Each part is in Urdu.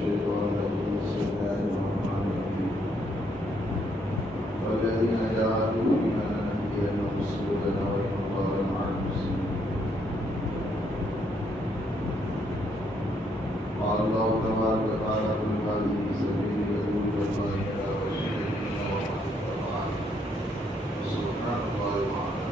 الشيطان الرجيم بسم الله الرحمن الرحيم والذين جاهدوا فينا لنهدينهم سبلنا وإن الله مع المحسنين قال الله تبارك وتعالى قل هذه سبيلي أدعو إلى الله على بصيرة سبحان الله وعلى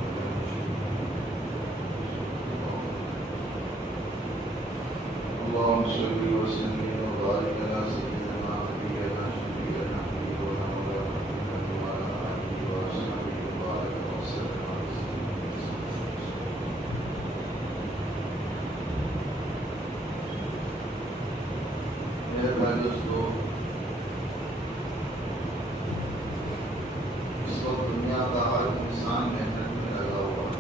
اللهم صل وسلم وبارك على سيدنا نبينا شفيعنا حبيبنا مولانا محمد وعلى آله وصحبه وبارك وسلم میرے بھائی دوستو، اس وقت دنیا کا ہر انسان محنت میں لگا ہوا ہے.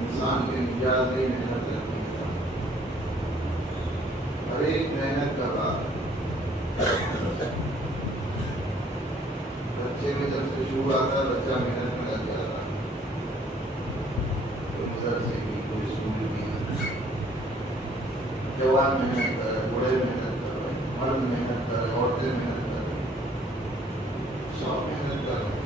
انسان کے نجات کی محنت کرتی ہے، ہر ایک محنت کر رہا ہے. بچے میں جب سے شروع آتا ہے بچہ محنت میں لگ جاتا ہے. کوئی مدرسے کی، کوئی اسکول کی، جوان محنت کر رہے، بوڑھے محنت کر رہے، مرد محنت کر رہے، عورتیں محنت کر رہے، سب محنت کر رہے.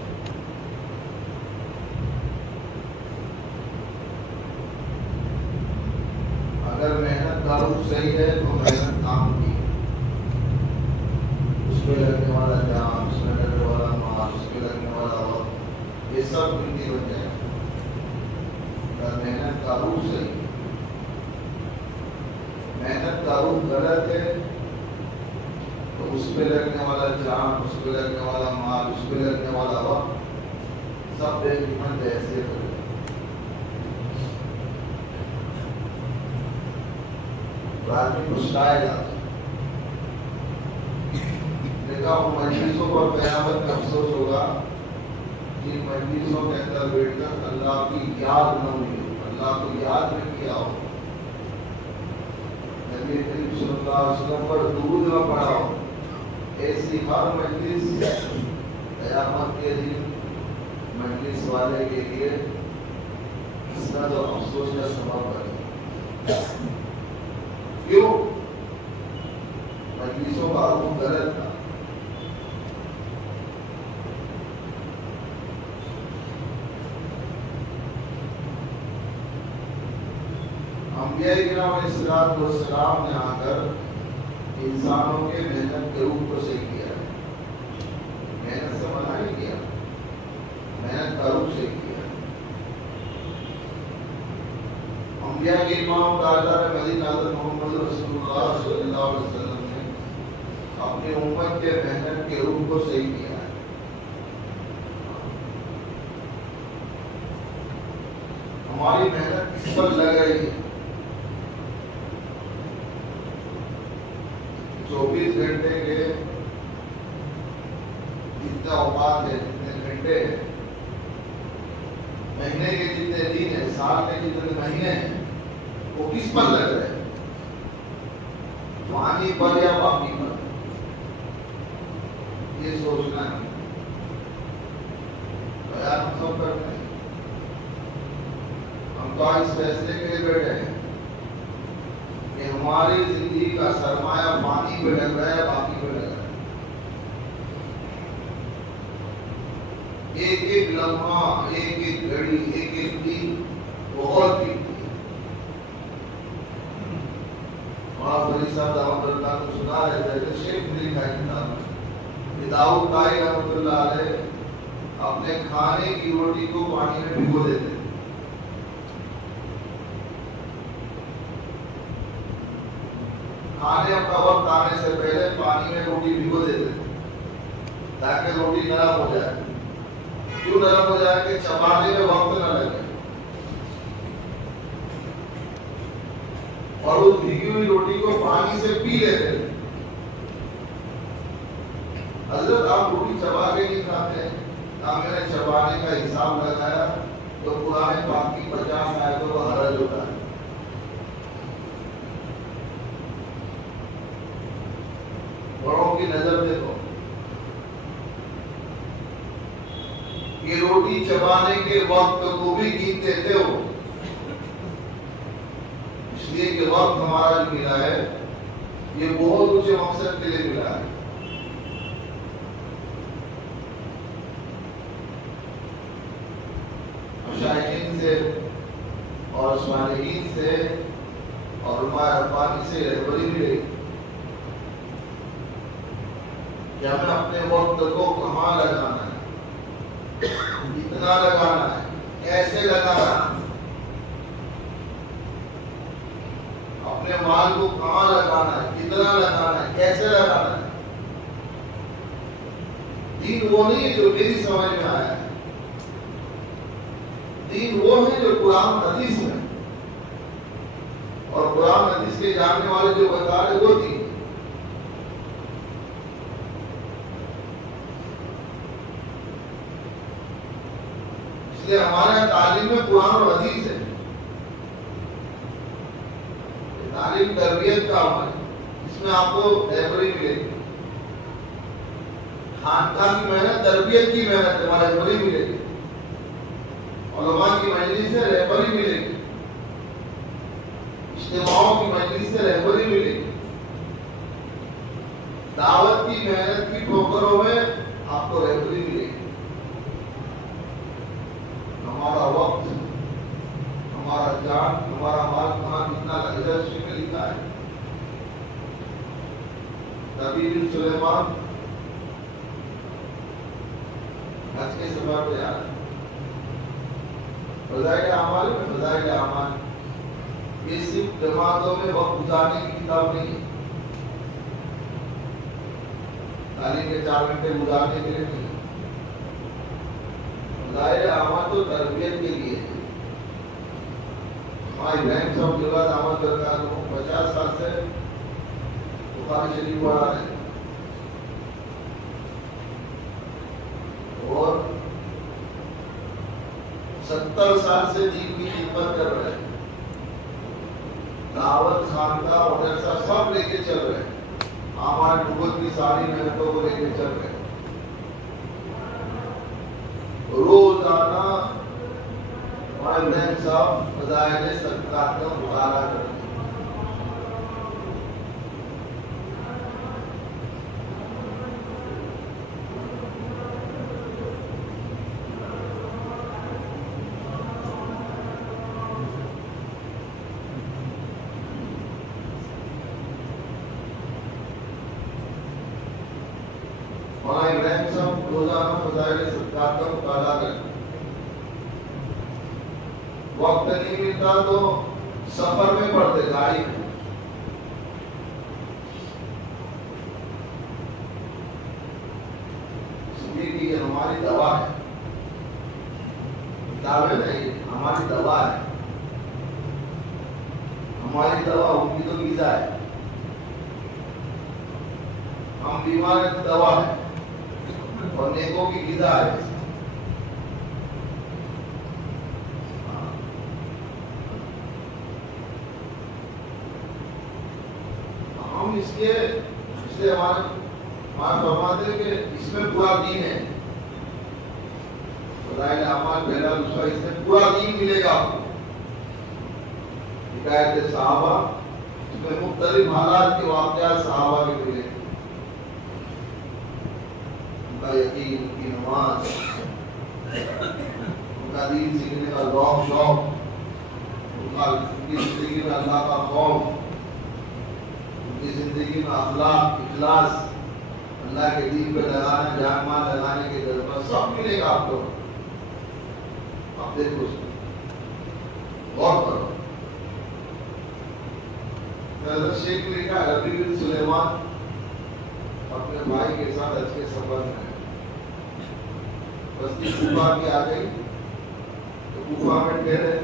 اگر محنت کا روح صحیح ہے تو محنت کام کی، اس میں لگنے والا جان، اس میں لگنے والا مال، اس میں لگنے والا وقت، یہ سب قیمتی بن جائے. اگر محنت کا روح صحیح ہے، محنت کا روح غلط ہے تو اس پہ لگنے والا جان، اس پہ لگنے والا مال، اس پہ لگنے والا وقت سب بے قیمت ایسے ہو جائے. آدمی مسکرائے جاتا ہے. دیکھا ہوں مجلسوں پر قیامت میں افسوس ہوگا جن مجلسوں کے اندر بیٹھ کر اللہ کی یاد نہ ہوئی ہو، اللہ کو یاد نہ کیا ہو، نبی کریم صلی اللہ علیہ وسلم پر درود نہ پڑھا ہو. ایسی ہر مجلس قیامت کے دن مجلس والے کے لیے حسرت اور افسوس کا سبب بنے. کیوں؟ مجلسوں کا روح غلط تھا. انبیاء کرام علیہ السلام نے آ کر انسانوں کے محنت کے روح کو صحیح کیا ہے. محنت سے منع نہیں کیا، محنت کا روح صحیح کیا. انبیاء کے امام تاجدار مدینہ حضرت محمد رسول اللہ صلی اللہ علیہ وسلم نے اپنی امت کے محنت کے روح کو صحیح کیا ہے. ہماری محنت کس پر لگ رہی ہے؟ 24 گھنٹے کے جتنے اوقات ہے، جتنے گھنٹے ہیں، مہینے کے جتنے دن ہیں، سال کے جتنے مہینے ہیں، وہ کس پر لگ رہے ہیں؟ پانی پر یا باقی پر؟ یہ سوچنا ہے. بیان ہم سب کرتے ہیں. ہم تو اس فیصلے کے لیے بیٹھے ہیں کہ ہماری زندگی کا سرمایہ پانی پہ لگ رہا ہے، باقی پہ لگ رہا ہے. ایک ایک لمحہ، ایک ایک گھڑی، ایک ایک دن بہت قیمتی ہے. مولانا فرید صاحب دعوت اللہ کو سنا رہے تھے کہ شیخ ملی کا کتاب داؤد طائی رحمۃ اللہ علیہ اپنے کھانے کی روٹی کو پانی میں بھگو دیتے تھے. کھانے کا وقت آنے سے پہلے پانی میں روٹی بھگو دیتے تھے تاکہ روٹی نرم ہو جائے. کیوں نرم ہو جائے؟ کہ چبانے میں وقت نہ لگے. اور اس بھیگی ہوئی روٹی کو پانی سے پی لیتے تھے. حضرت آپ روٹی چبا کے نہیں کھاتے ہیں. میں نے چبانے کا حساب لگایا تو قرآن پاک کی 50 آیتوں کا حرج ہوتا ہے. بڑوں کی نظر دیکھو، یہ روٹی چبانے کے وقت کو بھی گنتے تھے. وہ اس لیے کہ وقت ہمارا جو ملا ہے یہ بہت اونچے مقصد کے لیے ملا ہے. مشائخین سے اور صالحین سے اور علماء ربانی سے رہبری ملے کہ ہمیں اپنے وقت کو کہاں لگانا ہے, کتنا لگانا ہے, کیسے لگانا ہے, اپنے مال کو کہاں لگانا ہے, کتنا لگانا ہے, کیسے لگانا ہے. دین وہ نہیں ہے جو میری سمجھ میں آیا ہے, دین وہ ہے جو قرآن حدیث میں, اور قرآن حدیث کے جاننے والے جو بتا رہے وہ دین. اس لیے ہمارے تعلیم میں قرآن اور حدیث ہے. تعلیم تربیت کا عمل ہے, اس میں آپ کو رہبری ملے گی. خانقاہ کی محنت تربیت کی محنت ہے, وہاں رہبری ملے گی. علماء کی مجلس سے رہبری ملے گی, اجتماعوں کی مجلس سے رہبری ملے گی. دعوت کی محنت کی ٹھوکروں میں آپ کو رہبری ملے گی. ہمارا وقت, ہمارا جان, ہمارا مال کہاں کتنا لگے میں لکھا ہے. نبی بن سلیمان حج کے سفر پہ آئے. فضائل اعمال میں فضائل اعمال یہ صرف جماعتوں میں وقت گزارنے کی کتاب نہیں ہے, تعلیم کے 4 گھنٹے گزارنے کے لیے نہیں. فضائل اعمال تو تربیت کے لیے ہے. ہماری بہن صاحب کے بعد عمل کرتا ہے 50 سال سے بخاری شریف پڑھا رہے ہیں اور 70 سال سے دین کی خدمت کر رہے ہیں. دعوت, خانقاہ, مدرسہ سب لے کے چل رہے ہیں. ہمارے نبوت کی ساری محنتوں کو لے کے چل رہے ہیں. روزانہ ہمارے بہن صاحب فضائل صدقات کا مطالعہ کرتے ہیں. ہمارے بہن صاحب روزانہ فضائل صدقات کا مطالعہ کرتے ہیں. وقت نہیں ملتا تو سفر میں پڑھتے, گاڑی میں. اس لیے کہ یہ ہماری دوا ہے, کتابیں نہیں, ہماری دوا ہے. ہماری دوا ان کی تو غذا ہے. ہم بیمار ہیں, دوا ہے, اور نیکوں کی غذا ہے. اس سے ہمارے فرماتے ہیں کہ اس میں پورا دین ہے. فضائل اعمال پہلا دوسرا, اس میں پورا دین ملے گا آپ کو. حکایت صحابہ, اس میں مختلف حالات کے واقعات صحابہ کے ملے. ان کا یقین, ان کی نماز, ان کا دین سیکھنے کا ذوق شوق, ان کی زندگی میں اللہ کا خوف, کی زندگی میں اخلاق, اخلاص, اللہ کے دین پہ لگانا, جان مال لگانے کے جذبہ, سب ملے گا آپ کو. آپ دیکھو اس کو غور کرو. حضرت شیخ نے لکھا ہے نبی بن سلیمان اپنے بھائی کے ساتھ حج کے سفر میں بستی کوفہ کی آ گئی تو کوفہ میں ٹھہرے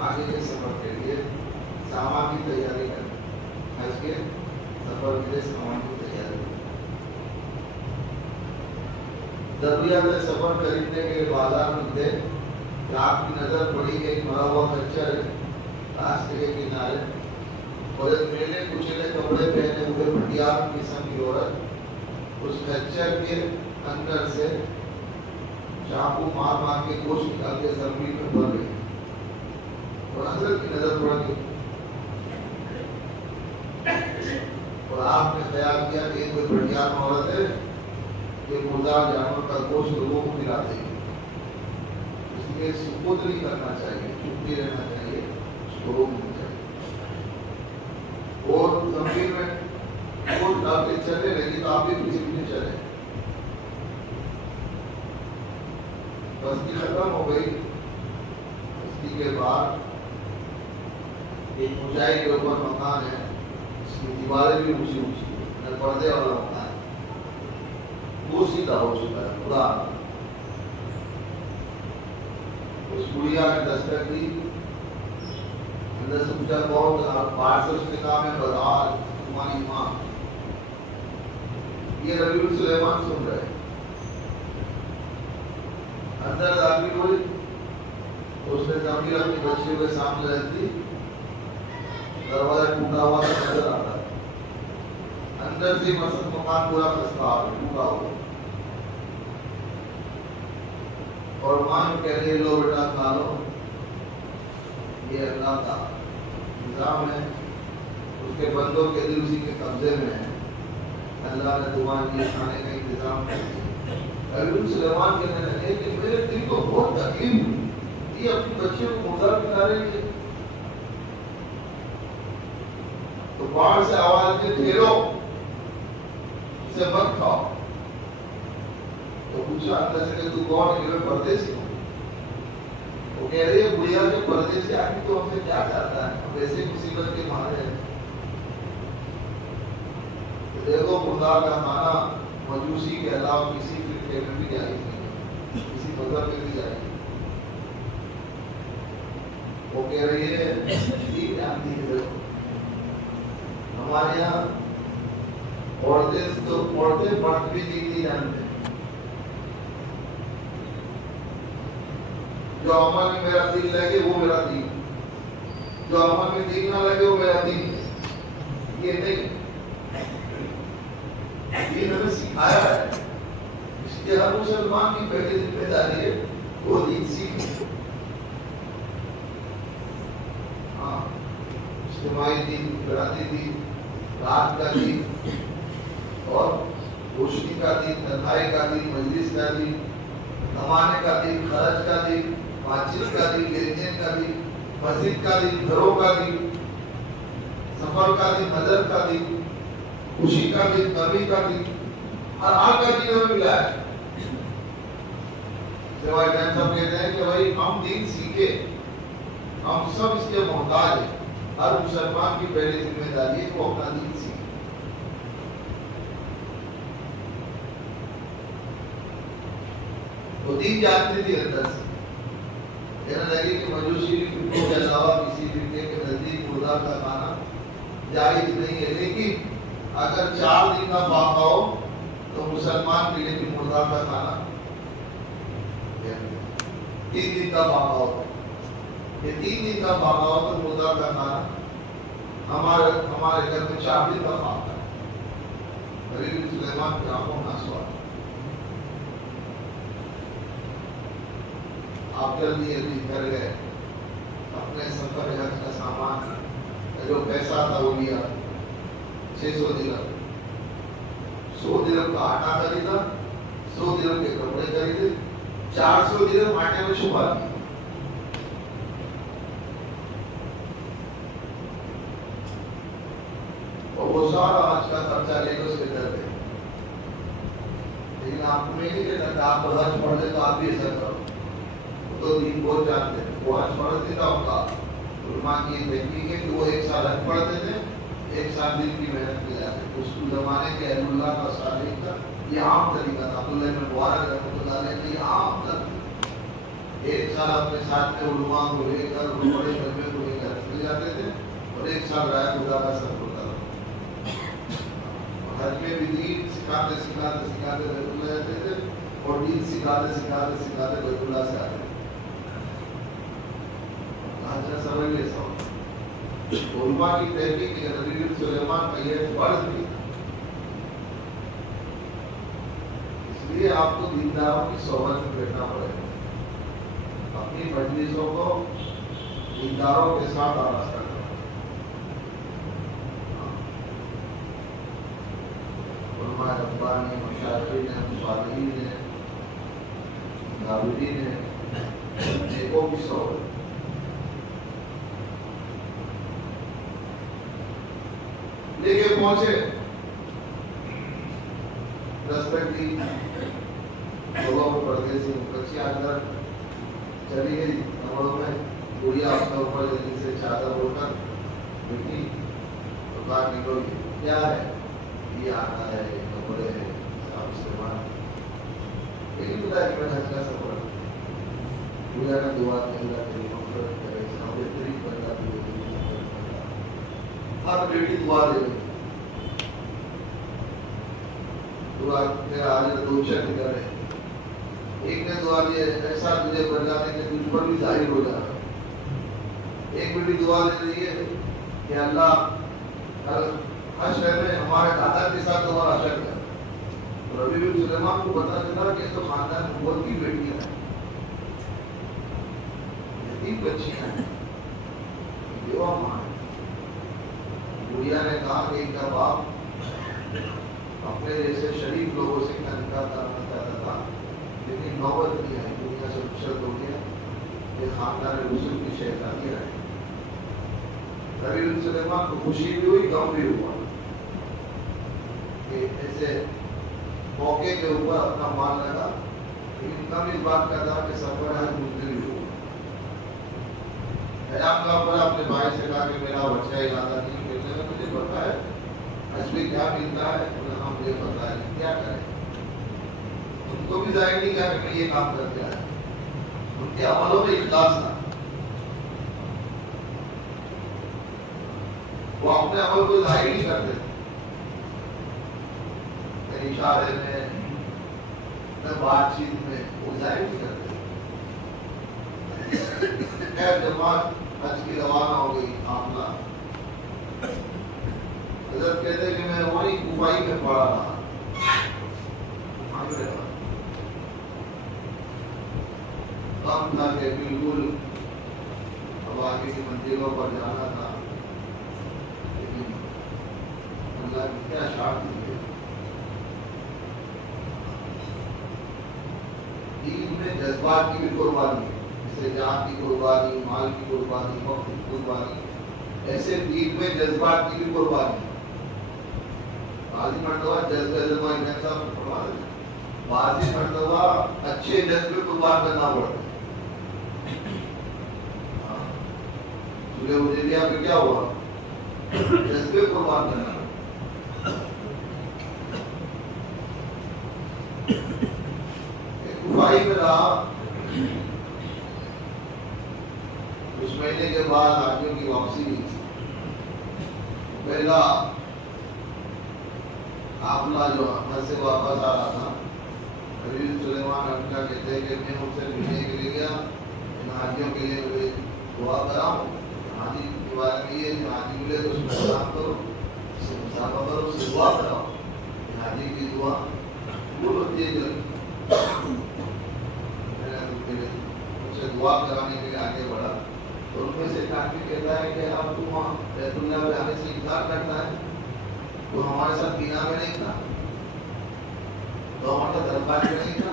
آگے کے سفر کے لیے سامان کی تیاری کریں. حج کے سفر کے لیے سامان کی تیاری. ضروریات سفر خریدنے کے لیے بازار میں تھے کہ آپ کی نظر پڑی کہ ایک بڑا ہوا خچر ہے راستے کے کنارے, اور ایک میلے کچلے کپڑے پہنے ہوئے بھٹیار قسم کی عورت اس خچر کے اندر سے چاقو مار مار کے گوشت نکال کے زمین میں بھر گئی. اور حضرت کی نظر پڑ گئی. اور آپ نے خیال کیا کہ کوئی بڑھیا عورت ہے کہ مردار جانور کا گوشت لوگوں کو کھلاتے ہیں، اس لیے سکوت نہیں کرنا چاہیے، چپ نہیں رہنا چاہیے، اس کو روکنا چاہیے اور زمین میں خود ڈال کے چلے لگی تو آپ بھی کسی بھی چلے. بستی ختم ہو گئی. بستی کے بعد ایک اونچائی کے اوپر مکان ہے، اس کی دیواریں بھی اونچی اونچی ہیں، پردے والا مکان ہے، وہ سیدھا ہو چکا ہے. خدا اس گڑیا نے دستک دی، اندر سے پوچھا کون؟ باہر سے اس نے کہا میں بدار تمہاری ماں. یہ ربیع سلیمان سن رہے. اندر داخل ہوئی، اس نے زمین اپنی بچی کے سامنے رکھ دی. دروازہ ٹوٹا ہوا نظر آتا ہے، اندر سے مسجد مکان پورا خستہ ٹوٹا ہوا. اور ماں کہہ رہی لو بیٹا کھا لو، یہ اللہ کا نظام ہے، اس کے بندوں کے دل اسی کے قبضے میں ہے. اللہ نے تمہارے لیے کھانے کا انتظام کر دیا. ربیع سلیمان کہنے لگے کہ میرے دل کو بہت تکلیف ہوئی، یہ اپنی بچیوں کو مردار کھلا رہی ہے. تو باہر سے آواز دی پھیرو، اسے مت کھاؤ. تو پوچھا اندر سے کہ تو کون ہے؟ میں پردیسی ہوں. وہ کہہ رہی ہے بڑھیا جو پردیسی آدمی تو ہم سے کیا چاہتا ہے، ہم ویسے مصیبت کے مارے ہیں. دیکھو مردار کا کھانا مجوسی کے علاوہ کسی فرقے میں بھی جائز نہیں ہے، کسی مذہب میں بھی جائز نہیں. وہ کہہ رہی ہے ٹھیک جانتی ہے. دیکھو ہمارے یہاں عورتیں مرد بھی نہیں جانتے. جو عمل میں میرا دل لگے وہ میرا دین، جو عمل میں دین نہ لگے وہ میرا دین. یہ نہیں، یہ ہمیں سکھایا ہے. اس لیے ہر مسلمان کی پہلی ذمہ داری ہے وہ دین سیکھے. ہاں، اجتماعی دین، انفرادی دین، رات کا دین اور روشنی کا دین، تنہائی کا دین، مجلس کا دین، کمانے کا دین، خرچ کا دین، مسجد کا دین، گرجن کا دین، مسجد کا دین، گھروں کا دین، سفر کا دین، نظر کا دین، خوشی کا دن، کمی کا دن، ہر حال کا دن ہمیں ملا ہے. سوائے ٹائم صاحب کہتے ہیں کہ بھائی ہم دین سیکھے، ہم سب اس کے محتاج ہیں. ہر مسلمان کی پہلی ذمہ داری ہے کہ وہ اپنا دین سیکھے. تو دین جانتی تھی اندر سے. کہنے لگی کہ مجوسی فرقوں کے علاوہ کسی فرقے کے نزدیک مردار کا کھانا جائز نہیں ہے، لیکن اگر 4 دن کا فاقہ ہو تو مسلمان کے لیے بھی مردار کا کھانا 3 دن کا فاقہ ہو. یہ 3 دن کا فاقہ ہو تو مردار کا کھانا ہمارے گھر میں 4 دن کا فاقہ ہے. ربیع سلیمان کی آنکھوں میں آنسو آ گئے. آپ جلدی گھر گئے، اپنے سفر حج کا سامان جو پیسہ تھا وہ لیا، 600 درہم، 100 درہم کا آٹا خریدا، 100 درہم کے کپڑے خریدے، 400 درہم آٹے میں چھپا دی. اور وہ سارا آج کا خرچہ لے کر اس کے گھر گئے. لیکن آپ کو نہیں کہتا کہ آپ حج پڑھ لیں تو آپ بھی ایسا کرو. تو دین بہت جانتے ہیں. وہ حج پڑھتے تھا ان کا علماء کی تحقیق ہے کہ وہ 1 سال حج پڑھتے تھے، 1 سال دن کی محنت کی جاتی. اس زمانے کے اہل اللہ کا صالح کا یہ عام طریقہ تھا. عبداللہ بن مبارک رحمۃ اللہ علیہ کا یہ عام طریقہ. 1 سال اپنے ساتھ میں علماء کو لے کر بڑے مجمع کو لے کر چلے جاتے تھے اور 1 سال رائے خدا کا سفر ہوتا تھا. حج میں بھی دین سکھاتے بیت اللہ جاتے تھے اور دین سکھاتے بیت اللہ سے آتے تھے. سمجھ لے سو علماء کی تحقیق ہے. ربیع سلیمان کا یہ فرض بھی، اس لیے آپ کو دینداروں کی صحبت میں بیٹھنا پڑے گا. اپنی مجلسوں کو دینداروں کے ساتھ آراستہ کرنا. علماء ربانی، مشاہدین ہیں، مصالحین ہیں، عابدین ہیں، نیکوں کی صحبت۔ لے کے پہنچے، دستک دی، لوگوں کو پردے سے بچی اندر چلی گئی کمروں میں، گڑیا اپنے اوپر جلدی سے چادر اوڑھ کر بیٹھی تو کہا نکلو کیا ہے؟ یہ آنا ہے، کپڑے ہیں، صاف استعمال، لیکن بتایا کہ میں حج کا سفر گڑیا نے دعا کہ اللہ تیری مغفرت کرے، صاحب تیری بندہ بھی ہر بیٹی دعا دے گئی، دعا میرا حاضر دو چند کرے، ایک نے دعا دی ایسا تجھے بن جانے کہ تجھ پر بھی ظاہر ہو جانا، ایک بیٹی دعا دے رہی ہے کہ اللہ حشر میں ہمارے دادا کے ساتھ تمہارا حشر ہے۔ ربیع بن سلیمان کو پتہ چلا کہ تو خاندان نبوت کی بیٹیاں ہیں، یتیم بچیاں ہیں، بیوہ ماں ہیں۔ گڑیا نے کہا کہ ان کا باپ اپنے جیسے شریف لوگوں سے نکاح کرنا چاہتا تھا، لیکن نوبت نہیں آئی، دنیا سے رخصت ہو گیا کہ خاندان رسول کی شہزادی رہے۔ ربیع بن سلیمان کو خوشی بھی ہوئی، غم بھی ہوا کہ ایسے موقع کے اوپر اپنا مال لگا، لیکن غم اس بات کا تھا کہ سفر حج ملتوی ہوا۔ حیام کا اوپر اپنے بھائی سے کہا کہ میرا بچہ ارادہ نہیں کرنے میں، مجھے پتا ہے حج میں کیا ملتا ہے، ہم مجھے پتا ہے کیا کریں۔ ان کو بھی ظاہر نہیں کہا کہ میں یہ کام کر کے آیا، ان کے عملوں میں اخلاص تھا، وہ اپنے عمل کو ظاہر نہیں کرتے تھے، اشارے میں نہ بات چیت میں، وہ ظاہر نہیں کرتے۔ خیر جماعت حج کی روانہ ہو گئی، معاملہ حضرت کہتے کہ میں وہیں کوفائی میں پڑا رہا، غم تھا کہ بالکل اب آگے کی منزلوں پر جانا تھا، لیکن اللہ کی کیا شان تھی۔ دین میں جذبات کی بھی قربانی ہے، جیسے جان کی قربانی، مال کی قربانی، وقت کی قربانی، ایسے دین میں جذبات کی بھی قربانی ہے۔ بعض مرتبہ جذبے بعض مرتبہ اچھے جذبے قربان کرنا پڑتا ہے۔ صلح حدیبیہ میں کیا ہوا؟ جذبے قربان کرنا۔ کوفائی میں رہا، کچھ مہینے کے بعد حاجیوں کی واپسی ہوئی۔ پہلا قافلہ جو حج سے واپس آ رہا تھا، ربیع بن سلیمان کا کہتے ہیں کہ میں ان سے ملنے کے لیے گیا، ان حاجیوں کے لیے مجھے دعا کراؤں، حاجی کے بارے میں یہ کہ حاجی ملے تو اس کو سلام کرو، اس سے مسافہ کرو، اس سے دعا کراؤ، حاجی کی دعا قبول ہوتی ہے۔ جو ان سے دعا کرانے کے لیے آگے بڑھا تو ان میں سے ایک آدمی کہتا ہے کہ اب تو وہاں بیت اللہ پہ آنے سے انکار کرتا ہے، تو ہمارے ساتھ بینا میں نہیں تھا، تو ہمارا دربار میں نہیں تھا،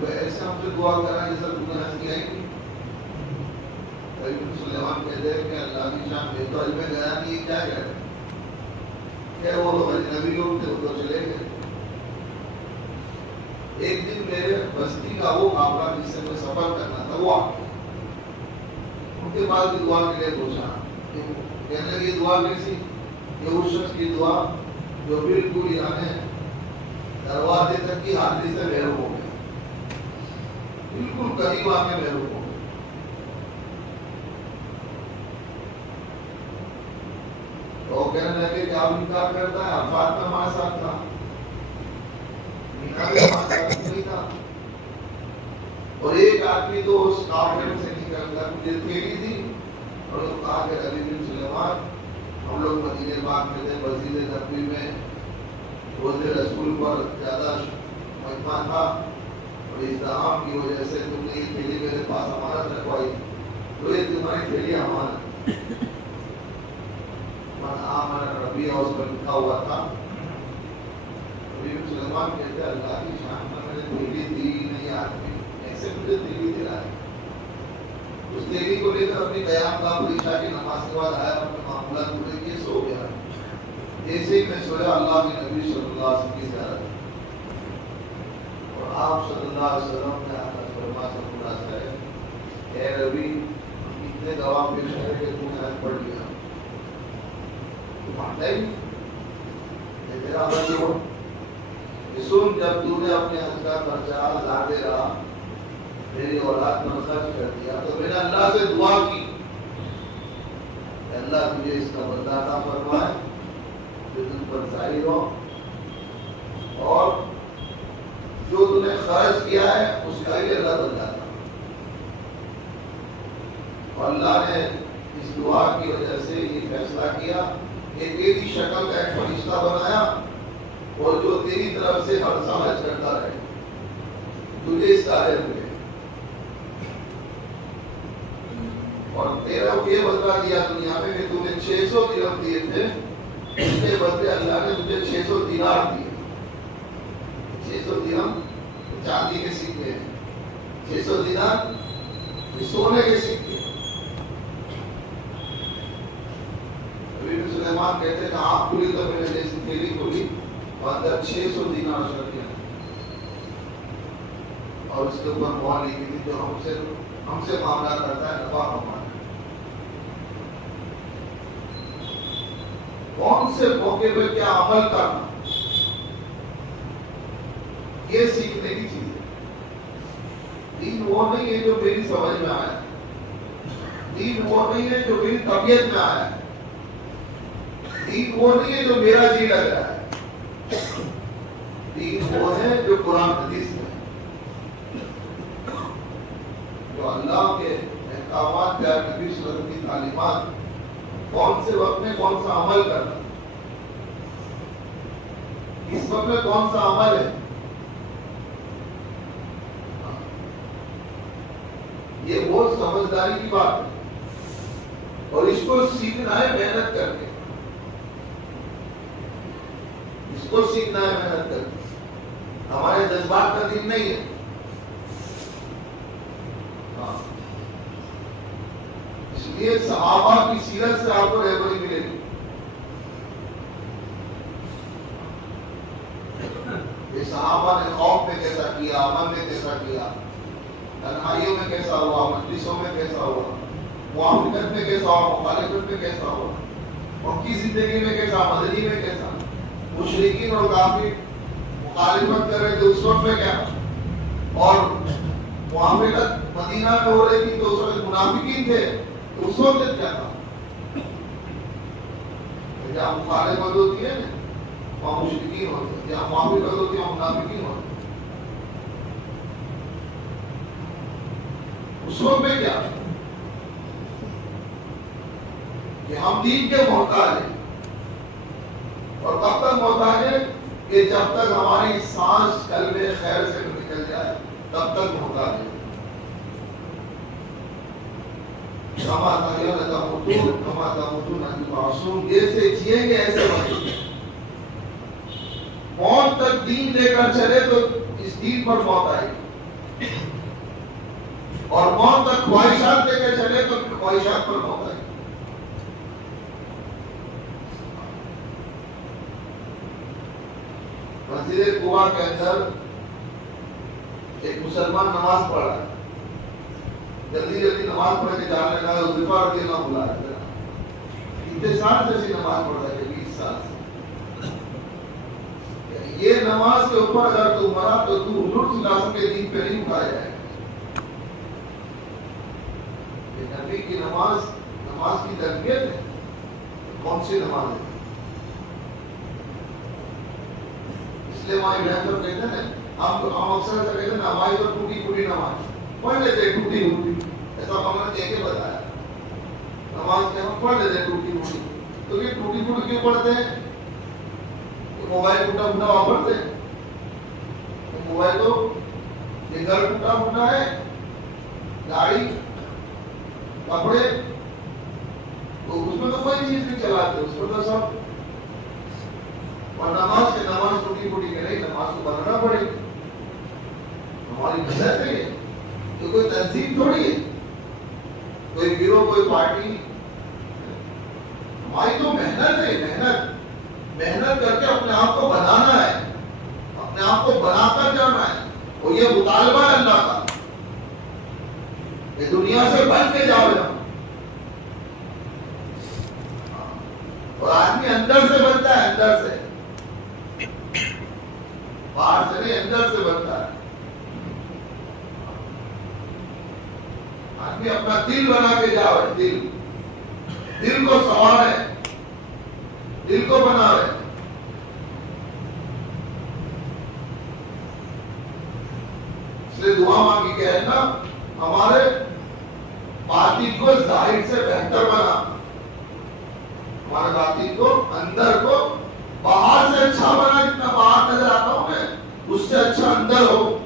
تو ایسے ہم سے دعا کرا جیسا تم نے حج کیا ہی نہیں۔ ربیع بن سلیمان کہتے ہیں کہ اللہ کی شان، میں تو حج میں گیا نہیں، یہ کیا کہتے ہیں؟ کہ وہ لوگ اجنبی لوگ تھے، وہ تو چلے گئے۔ ایک دن میرے بستی کا وہ قافلہ جس سے میں سفر کرنا تھا وہ آ گیا، ان کے پاس بھی دعا کے لیے پوچھا، کہنے لگی دعا کیسی؟ یہ اس شخص کی دعا جو بالکل یعنی دروازے تک کی حاضری سے محروم ہو گیا، بالکل قریب آ کے محروم ہو گیا۔ تو کہنے لگے کہ آپ انکار کرتا ہے، عرفات میں ہمارے ساتھ تھا، نہیں تھا، اور ایک آدمی تو اس قافلے سے نکلتا مجھے تھیلی تھی، اور وہ کہا کہ ربیع بن سلیمان ہم لوگ مدینہ پاک میں تھے، مسجد نبوی میں روز رسول پر زیادہ مجمع تھا، اور ازدحام کی وجہ سے تم نے یہ تھیلی میرے پاس امانت رکھوائی، تو یہ تمہاری تھیلی امانت۔ من آمن سلیمان الربیع اس پر لکھا ہوا تھا. نبی سلیمان کہتے ہیں اللہ کی شان میں نے تیری دی نہیں آتی، ایسے مجھے تیری دلا ہے. اس دیوی کو لے کر اپنی قیام کا عشاء کی نماز کے بعد آیا، اپنے معاملات پورے کیے، سو گیا. جیسے ہی میں سویا اللہ کے نبی صلی اللہ علیہ وسلم کی زیارت اور آپ صلی اللہ علیہ وسلم نے فرما سے پورا ہے، اے ربی اتنے گواہ پیش کرے کہ تو نے پڑھ لیا، تو مانتا ہی نہیں. تیرا عمل ہو سن، جب تو نے اپنے حج کا خرچہ زیادہ رہا میری اولاد پر خرچ کر دیا تو میں نے اللہ سے دعا کی کہ اللہ تجھے اس کا بدلہ عطا فرمائے جو تم پر ظاہر ہو، اور جو تم نے خرچ کیا ہے اس کا ہی اللہ بدلہ عطا. اور اللہ نے اس دعا کی وجہ سے یہ فیصلہ کیا کہ تیری شکل کا ایک فرشتہ بنایا اور جو تیری طرف سے ہر سال حج کرتا رہے، تجھے اس کا اجر ملے. اور تیرا کو یہ بدلہ دیا دنیا میں کہ تمہیں 600 درہم دیے تھے، اس کے بدلے اللہ نے تجھے 600 دینار دیے. 600 درہم چاندی کے سکے ہیں، 600 دینار سونے کے سکے. نبی سلیمان کہتے ہیں کہ آپ کھلی تو میں نے جیسی تھیلی کھولی اور اندر 600 دینار رکھ دیا اور اس کے اوپر مہر لکھی تھی جو ہم سے معاملہ کرتا ہے نفع کمانا. کون سے موقع پہ کیا عمل کرنا، یہ سیکھنے کی چیز ہے. دین وہ نہیں ہے جو میری سمجھ میں آیا، دین وہ نہیں ہے جو میری طبیعت میں آیا، دین وہ نہیں ہے جو میرا جی لگ رہا ہے. دین وہ ہے جو قرآن حدیث میں جو اللہ کے احکامات پیار نبی صلی اللہ علیہ وسلم کی تعلیمات، کون سے وقت میں کون سا عمل کرنا، اس وقت میں کون سا عمل ہے، یہ بہت سمجھداری کی بات ہے. اور اس کو سیکھنا ہے محنت کر کے، اس کو سیکھنا ہے محنت کر کے. ہمارے جذبات کا دین نہیں ہے. اس لیے صحابہ کی سیرت سے آپ کو رہبری ملے گی. یہ صحابہ نے خوف میں کیسا کیا، عمل میں کیسا کیا، تنہائیوں میں کیسا ہوا، مجلسوں میں کیسا ہوا، موافقت میں کیسا ہوا، مخالفت میں کیسا ہوا، اور کی زندگی میں کیسا، مدنی میں کیسا. مشرکین اور کافر مخالفت کر رہے تھے اس وقت میں کیا، اور موافقت مدینہ میں ہو رہی تھی تو اس وقت منافقین تھے تو اس وقت کیا تھا. جہاں مخالفت ہوتی ہے وہاں مشرکین ہوتے ہیں، جہاں موافقت ہوتی ہے وہاں منافقین ہوتے ہیں. اس وقت میں کیا کہ ہم دین کے محتاج ہیں، اور کب تک محتاج ہیں کہ جب تک ہماری سانس قلب خیر سے نکل جائے تب تک محتاج ہیں. جیسے جیئیں گے ایسے بنیں گے. موت تک دین لے کر چلے تو اس دین پر موت آئے گی، اور موت تک خواہشات لے کر چلے تو خواہشات پر موت آئے گی. مسجد قباء کے اندر ایک مسلمان نماز پڑھ رہا ہے، جلدی جلدی نماز پڑھ کے جانے لگا، حذیفہ رضی اللہ عنہ بلا رہا ہے. اتنے سال سے ایسی نماز پڑھ رہا ہے، 20 سال سے. یہ نماز کے اوپر اگر تو مرا تو تو حضور صلی اللہ علیہ وسلم کے دین پہ نہیں اٹھایا جائے گا. یہ نبی کی نماز کی تربیت ہے. کون سی نماز ہے؟ اس لیے ہمارے بہن صاحب کہتے ہیں ہم اکثر ایسا کہتے ہیں ہماری تو ٹوٹی پھوٹی نماز پڑھ لیتے، ٹوٹی پھوٹی، ایسا ہم نے دیکھ کے بتایا. نماز کے ہم پڑھ لیتے ٹوٹی پھوٹی. تو یہ ٹوٹی پھوٹی کیوں پڑھتے ہیں؟ موبائل ٹوٹا پھوٹا واپرتے ہیں. موبائل تو یہ گھر ٹوٹا پھوٹا ہے، گاڑی، کپڑے، تو اس میں تو کوئی چیز نہیں چلاتے، اس میں تو سب اور نماز کے نماز ٹوٹی پھوٹی کے نہیں، نماز کو بنانا پڑے گی. ہماری محنت ہے یہ کوئی تنظیم تھوڑی ہے، کوئی گروہ، کوئی پارٹی. ہماری تو محنت ہے، محنت کر کے اپنے آپ کو بنانا ہے، اپنے آپ کو بنا کر جانا ہے. اور یہ مطالبہ ہے اللہ کا کہ دنیا سے بن کے جاؤ. اور آدمی اندر سے بنتا ہے، اندر سے، باہر سے نہیں، اندر سے بنتا ہے. آدمی اپنا دل بنا کے جاؤ، دل کو سنوارے، دل کو بناوے. اس لیے دعا مانگی کہ ہے نا ہمارے باطن کو ظاہر سے بہتر بنا، ہمارے باطن کو، اندر کو باہر سے اچھا بنا. جتنا باہر نظر آتا ہوں میں اس سے اچھا اندر ہو،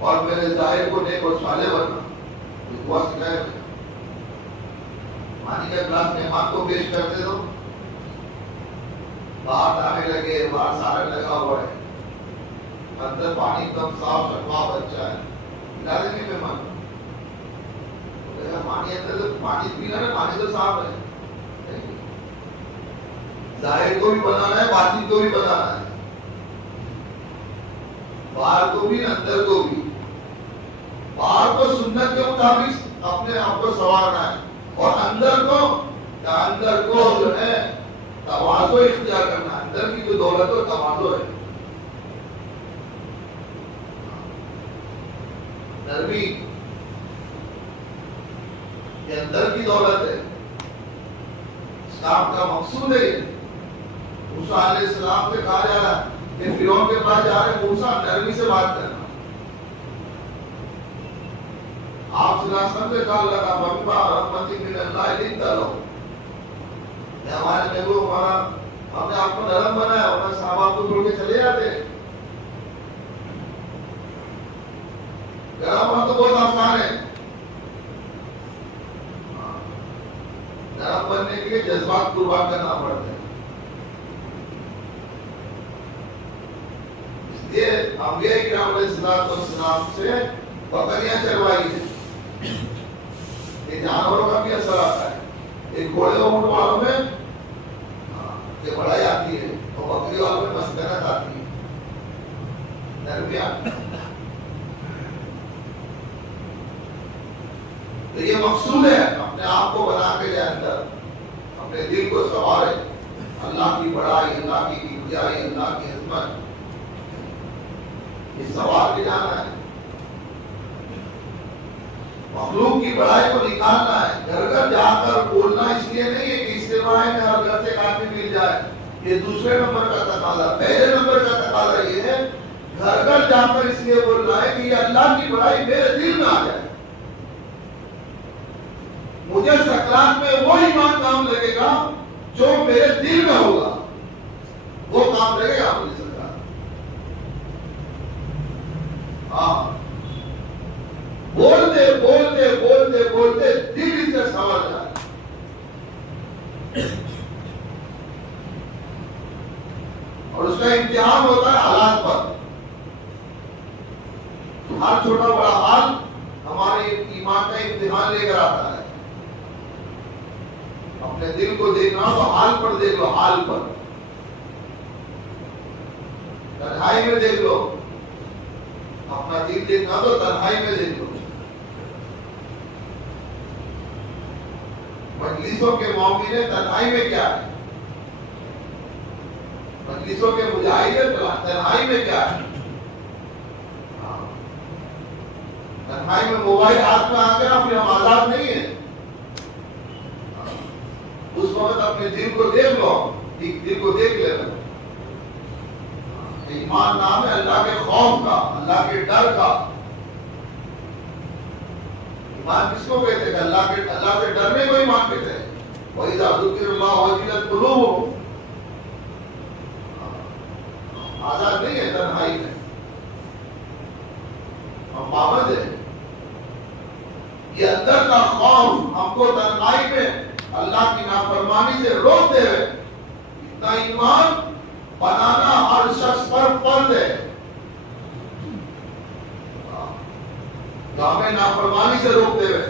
اور میرے ظاہر کو نیک اور صالح بنا. دعا سکھائے پانی کا گلاس مہمان کو پیش کرتے دو، باہر آنے لگے، باہر سارا لگا ہوا ہے، اندر پانی ایک دم صاف شفاف اچھا ہے، ملا دیں گے مہمان. پانی اندر پانی پینا ہے، پانی تو صاف ہے. ظاہر کو بھی بنانا ہے، باطن کو بھی بنانا ہے، باہر کو بھی اندر کو بھی. باہر کو سنت کے مطابق اپنے آپ کو سنوارنا ہے، اور اندر کو جو ہے تواضع اختیار کرنا ہے. اندر کی جو دولت ہو تواضع ہے، نرمی، یہ اندر کی دولت ہے. اسلام کا مقصود ہے. موسیٰ علیہ السلام سے کہا جا رہا ہے کہ فرعون کے پاس جا رہے موسیٰ نرمی سے بات کرنا. آپ صلی اللہ علیہ وسلم سے کہا لگا فَبِمَا رَحْمَةٍ مِّنَ اللَّهِ لِنتَ لَهُمْ. ہمارے نبی ہم نے آپ کو نرم بنایا، ورنہ صحابہ کو چھوڑ کے چلے جاتے. نرم ہونا تو بہت آسان ہے. نرم بننے کے لیے جذبات قربان کرنا پڑتا ہے. اس لیے انبیاء کرام علیہ السلام سے بکریاں چروائی ہیں. یہ جانوروں کا بھی اثر آتا ہے. ایک گھوڑے اور اونٹ والوں میں یہ بڑائی آتی ہے، اور بکری والوں میں مسکنت آتی ہے، نرمی آتی ہے. تو یہ مقصود ہے اپنے آپ کو بنا کے جائے، اندر اپنے دل کو سنوارے. اللہ کی بڑائی، اللہ کی کبریائی، اللہ کی عظمت، یہ سوار کے جانا ہے. مخلوق کی بڑائی کو نکالنا ہے. گھر گھر جا کر بولنا اس لیے نہیں ہے کہ اجتماع میں ہر گھر سے آدمی مل جائے، یہ دوسرے نمبر کا تقاضا. پہلے نمبر کا تقاضا یہ ہے گھر گھر جا کر اس لیے بولنا ہے کہ یہ اللہ کی بڑائی میرے دل میں آ جائے. مجھے سکرات میں وہ ایمان کام لگے گا جو میرے دل میں ہوگا، وہ کام لگے گا مجھے سکرات. ہاں، بولتے بولتے بولتے بولتے دل اس سے سنور جائے. اور اس کا امتحان ہوتا ہے حالات پر. ہر چھوٹا بڑا حال ہمارے ایمان کا امتحان لے کر آتا ہے. اپنے دل کو دیکھنا تو حال پر دیکھ لو، حال پر. تنہائی میں دیکھ لو. اپنا دل دیکھنا تو تنہائی میں دیکھ لو. مجلسوں کے مومن تنہائی میں کیا ہے؟ مجلسوں کے مجاہد تنہائی میں کیا ہے؟ تنہائی میں موبائل ہاتھ میں آ گیا پھر ہم آزاد نہیں ہیں. اس وقت اپنے دل کو دیکھ لو، دل کو دیکھ لینا. ایمان نام ہے اللہ کے خوف کا، اللہ کے ڈر کا. ایمان کس کو کہتے ہیں؟ اللہ سے ڈرنے کو ایمان کہتے ہیں. وَإِذَا ذُكِرَ اللَّهُ وَجِلَتْ قُلُوبُهُمْ. آزاد نہیں ہے تنہائی میں، ہم پابند ہیں. یہ اندر کا خوف ہم کو تنہائی میں اللہ کی نافرمانی سے روک دے. اتنا ایمان بنانا ہر شخص پر فرض ہے. ہمیں نافرمانی سے روکتے ہوئے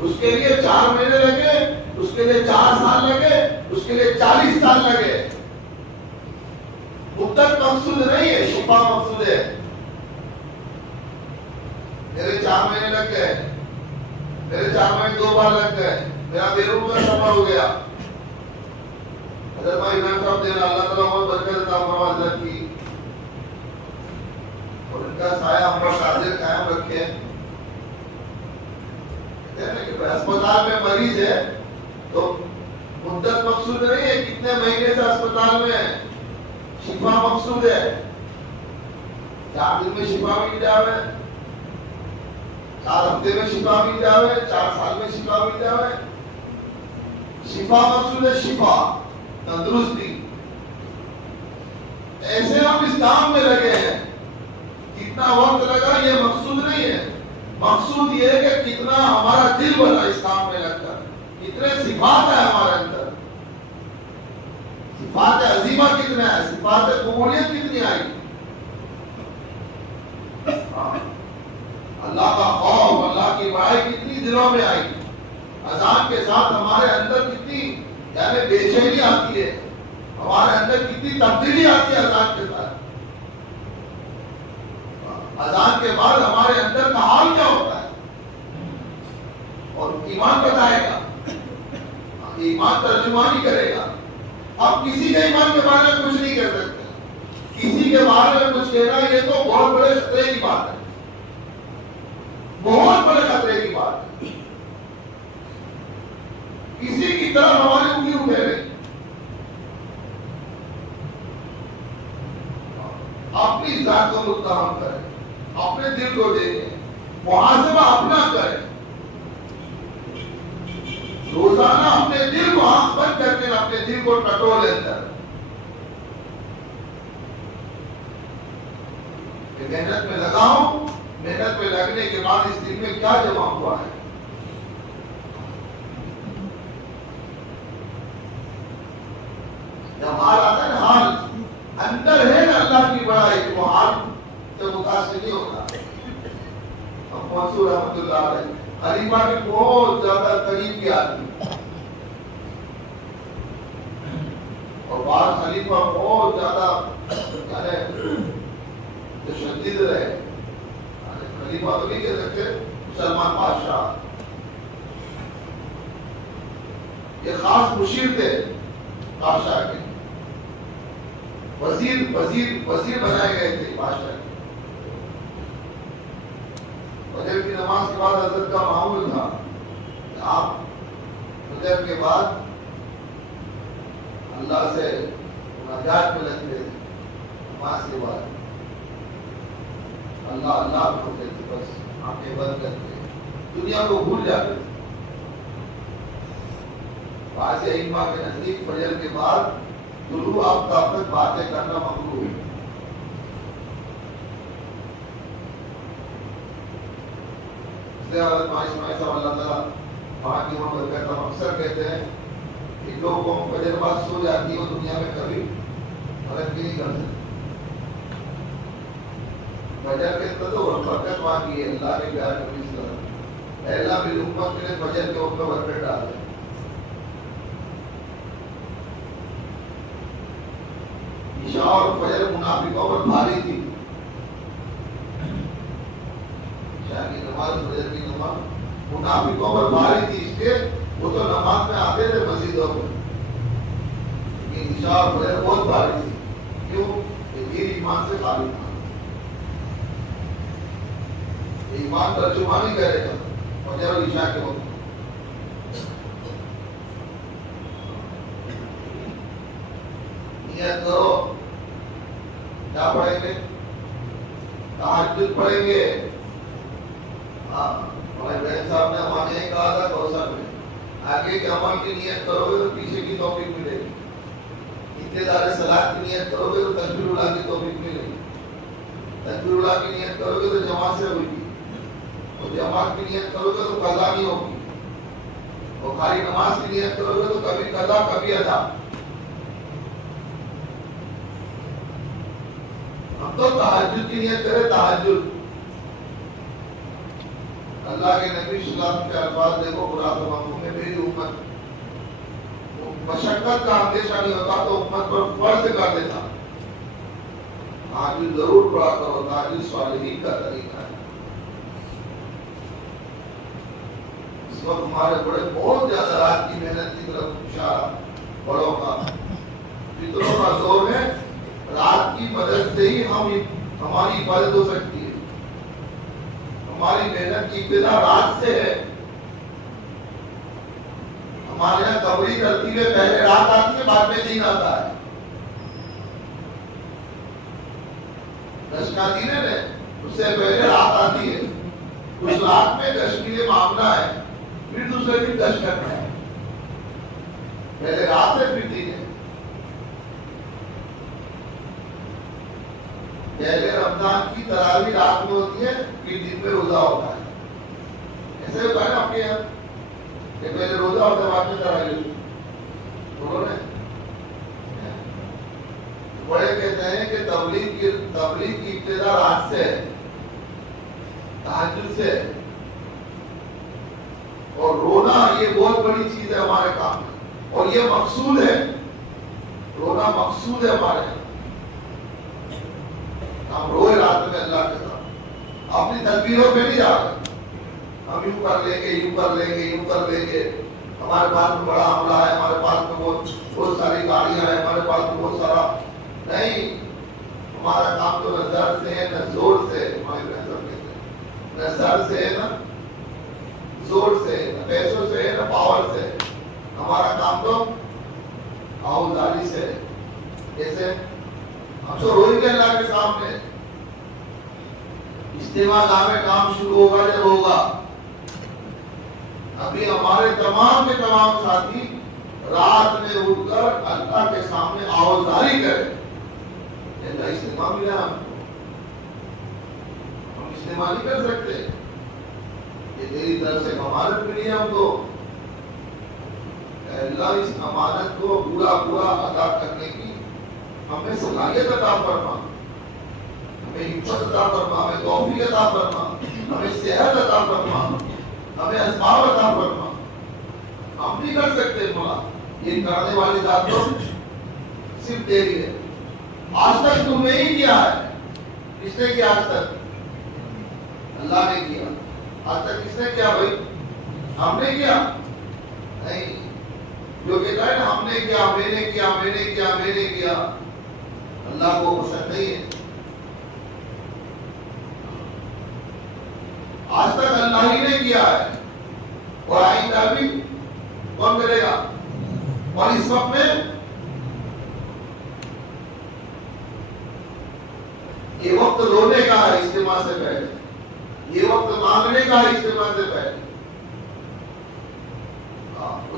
اس کے لیے 4 مہینے لگے, اس کے لیے 4 سال لگے, اس کے لیے 40 سال لگے. مدت مقصود نہیں ہے, شفا مقصود ہے. میرے 4 مہینے لگ گئے, میرے 4 مہینے 2 بار لگ گئے, میرا بیرون کا سفر ہو گیا. حضرت بھائی ابراہیم صاحب دینا اللہ تعالیٰ بہت برکت عطا فرمائے حضرت کی, اور ان کا سایہ ہم پر قادر قائم رکھے. اسپتال میں مریض ہے تو مدت مقصود نہیں ہے, کتنے مہینے سے اسپتال میں ہے, شفا مقصود ہے. 4 دن میں شفا مل جاوے, 4 ہفتے میں شفا مل جاوے, 4 سال میں شفا مل جاوے. شفا مقصود ہے, شفا تندرستی. ایسے ہم اس کام میں لگے ہیں, کتنا وقت لگا یہ مقصود نہیں ہے. مقصود یہ ہے کہ کتنا ہمارا دل بنا اس کام میں لگ کر, کتنے صفات ہے ہمارے اندر, صفات عظیمہ کتنا ہے, صفات قبولیت کتنی آئی. اللہ کا خوف, اللہ کی بڑائی کتنی دلوں میں آئی. اذان کے ساتھ ہمارے اندر کتنی یعنی بے چینی آتی ہے, ہمارے اندر کتنی تبدیلی آتی ہے اذان کے ساتھ. اذان کے بعد ہمارے اندر کا حال کیا ہوتا ہے, اور ایمان بتائے گا, ایمان ترجمانی کرے گا. آپ کسی کے ایمان کے بارے میں کچھ نہیں کہہ سکتے, کسی کے بارے میں کچھ کہنا یہ تو بہت بڑے خطرے کی بات ہے, بہت بڑے خطرے کی بات ہے. کسی کی طرف ہماری انگلی اٹھے نہیں. اپنی ذات کو متهم کریں, اپنے دل کو دیکھیں, محاسبہ اپنا کریں. روزانہ اپنے دل کو آنکھ بند کر کے اپنے دل کو ٹٹولے اندر کہ محنت میں لگا ہوں, محنت میں لگنے کے بعد اس دل میں کیا جمع ہوا ہے. جب حال آتا ہے نا, حال اندر ہے نا اللہ کی بڑائی, وہ حال سے متاثر نہیں ہوتا. منصور رحمۃ اللہ علیہ خلیفہ کے بہت زیادہ قریب کے آدمی, اور بعض خلیفہ بہت زیادہ یعنی تشدد رہے. خلیفہ تو نہیں کہہ سکتے, مسلمان بادشاہ, یہ خاص مشیر تھے بادشاہ کے, وزیر بنائے گئے تھے بادشاہ کے. فجر کی نماز کے بعد حضرت کا معمول تھا کہ آپ فجر کے بعد اللہ سے مناجات میں لگتے تھے. نماز کے بعد اللہ اللہ پڑھتے تھے, بس آنکھیں بند کرتے, دنیا کو بھول جاتے تھے. بعض ائمہ کے نزدیک فجر کے بعد طلوع آفتاب تک باتیں کرنا ممنوع ہے. حضرت اسماعیل صاحب اللہ تعالیٰ وہاں کی وہاں برکت ہم اکثر کہتے ہیں کہ جو قوم فجر بعد سو جاتی ہے وہ دنیا میں کبھی ترقی نہیں کر سکتی. فجر کے اندر تو برکت وہاں کی ہے. اللہ کے پیارے نبی صلی اللہ علیہ وسلم پہلا بھی امت کے لیے فجر کے وقت برکت ڈال ہے. عشاء اور فجر منافقوں پر بھاری تھی. عشاء کی نماز, فجر کی نماز منافقوں پر بھاری تھی, اس لیے وہ تو نماز میں آتے تھے مسجدوں میں, لیکن عشاء اور فجر بہت بھاری تھی. کیوں؟ کہ دین ایمان سے خالی تھا. ایمان ترجمہ نہیں کرے گا فجر اور عشاء کے وقت. نیت کرو, کیا پڑھیں گے؟ تہجد پڑھیں گے. ہمارے بہن صاحب نے ہمیں یہی کہا تھا کوثر میں, آگے کے عمل کی نیت کرو گے تو پیچھے کی توفیق ملے گی. ابتداء صلاۃ کی نیت کرو گے تو تکبیر اللہ کی توفیق ملے گی. تکبیر اللہ کی نیت کرو گے تو جماعت سے ہوگی, اور جماعت کی نیت کرو گے تو قضا نہیں ہوگی, اور خالی نماز کی نیت کرو گے تو کبھی قضا کبھی ادا. اب تو تہجد کی نیت کرے، تہجد۔ اللہ کے نبی صلی اللہ علیہ وسلم کے الفاظ دیکھو قرآن مفہوم میں، میری امت مشقت کا اندیشہ نہیں ہوتا تو امت پر فرض کر دیتا، تہجد ضرور پڑھا کرو، تہجد صالحین کا طریقہ ہے۔ اس وقت ہمارے بڑے بہت زیادہ رات کی محنت کی طرف اشارہ بڑوں کا، فطروں کا زور ہے، رات کی مدد سے ہی ہماری حفاظت ہو سکتی ہے۔ ہماری محنت کی ابتدا رات سے ہے۔ ہمارے یہاں قبری ترتیب ہے، پہلے رات آتی ہے، بعد میں دن آتا ہے۔ گشت کا دن ہے نا، اس سے پہلے رات آتی ہے، اس رات میں گشت کے لیے معاملہ ہے، پھر دوسرے دن گشت کرنا ہے۔ پہلے رات ہے پھر دن ہے۔ پہلے رمضان کی تراویح رات میں ہوتی ہے، پھر دن میں روزہ ہوتا ہے۔ ایسے ہوتا ہے نا آپ کے یہاں کہ پہلے روزہ ہوتا ہے، بعد میں تراویح ہوتی ہے، بولو نا۔ بڑے کہتے ہیں کہ تبلیغ کی ابتدا رات سے ہے، تہجد سے، اور رونا یہ بہت بڑی چیز ہے ہمارے کام میں، اور یہ مقصود ہے، رونا مقصود ہے ہمارے۔ ہم روئے رات میں اللہ کے ساتھ، اپنی تدبیروں پہ نہیں جا رہے، ہم یوں کر لیں گے، یوں کر لیں گے، یوں کر لیں گے، ہمارے پاس میں بڑا عملہ ہے، ہمارے پاس میں بہت ساری گاڑیاں ہیں، ہمارے پاس میں بہت سارا نہیں۔ ہمارا کام تو نہ زر سے ہے، نہ زور سے ہے، ہمارے بہتر کہتے ہیں، نہ زر سے ہے، نہ زور سے ہے، نہ پیسوں سے ہے، نہ پاور سے ہے۔ ہمارا کام تو آؤزاری سے ہے۔ جیسے ہم تو روئیں گے اللہ کے سامنے، اجتماع گاہ میں کام شروع ہوگا جب ہوگا، ابھی ہمارے تمام کے تمام ساتھی رات میں اٹھ کر اللہ کے سامنے آوازاری کریں، اللہ اجتماع ملا ہم اجتماع نہیں کر سکتے، یہ تیری طرف سے امانت ملی ہے ہم کو، اللہ اس امانت کو پورا ادا کرنے کی ہمیں صلاحیت عطا فرما، ہمیں ہمت عطا فرما، ہمیں توفیق عطا فرما، ہمیں صحت عطا فرما، ہمیں اسباب عطا فرما۔ ہم نہیں کر سکتے مولا، یہ کرنے والی ذات تو صرف تیری ہے۔ آج تک تم نے ہی کیا ہے، کس نے کیا آج تک؟ اللہ نے کیا۔ آج تک کس نے کیا بھائی؟ ہم نے کیا نہیں۔ جو کہتا ہے نا ہم نے کیا، میں نے کیا، میں نے کیا، میں نے کیا، اللہ کو پسند نہیں ہے۔ آج تک اللہ ہی نے کیا ہے، اور آئندہ بھی کون کرے گا؟ اور اس وقت میں یہ وقت رونے کا ہے اجتماع سے پہلے، یہ وقت مانگنے کا ہے اجتماع سے پہلے،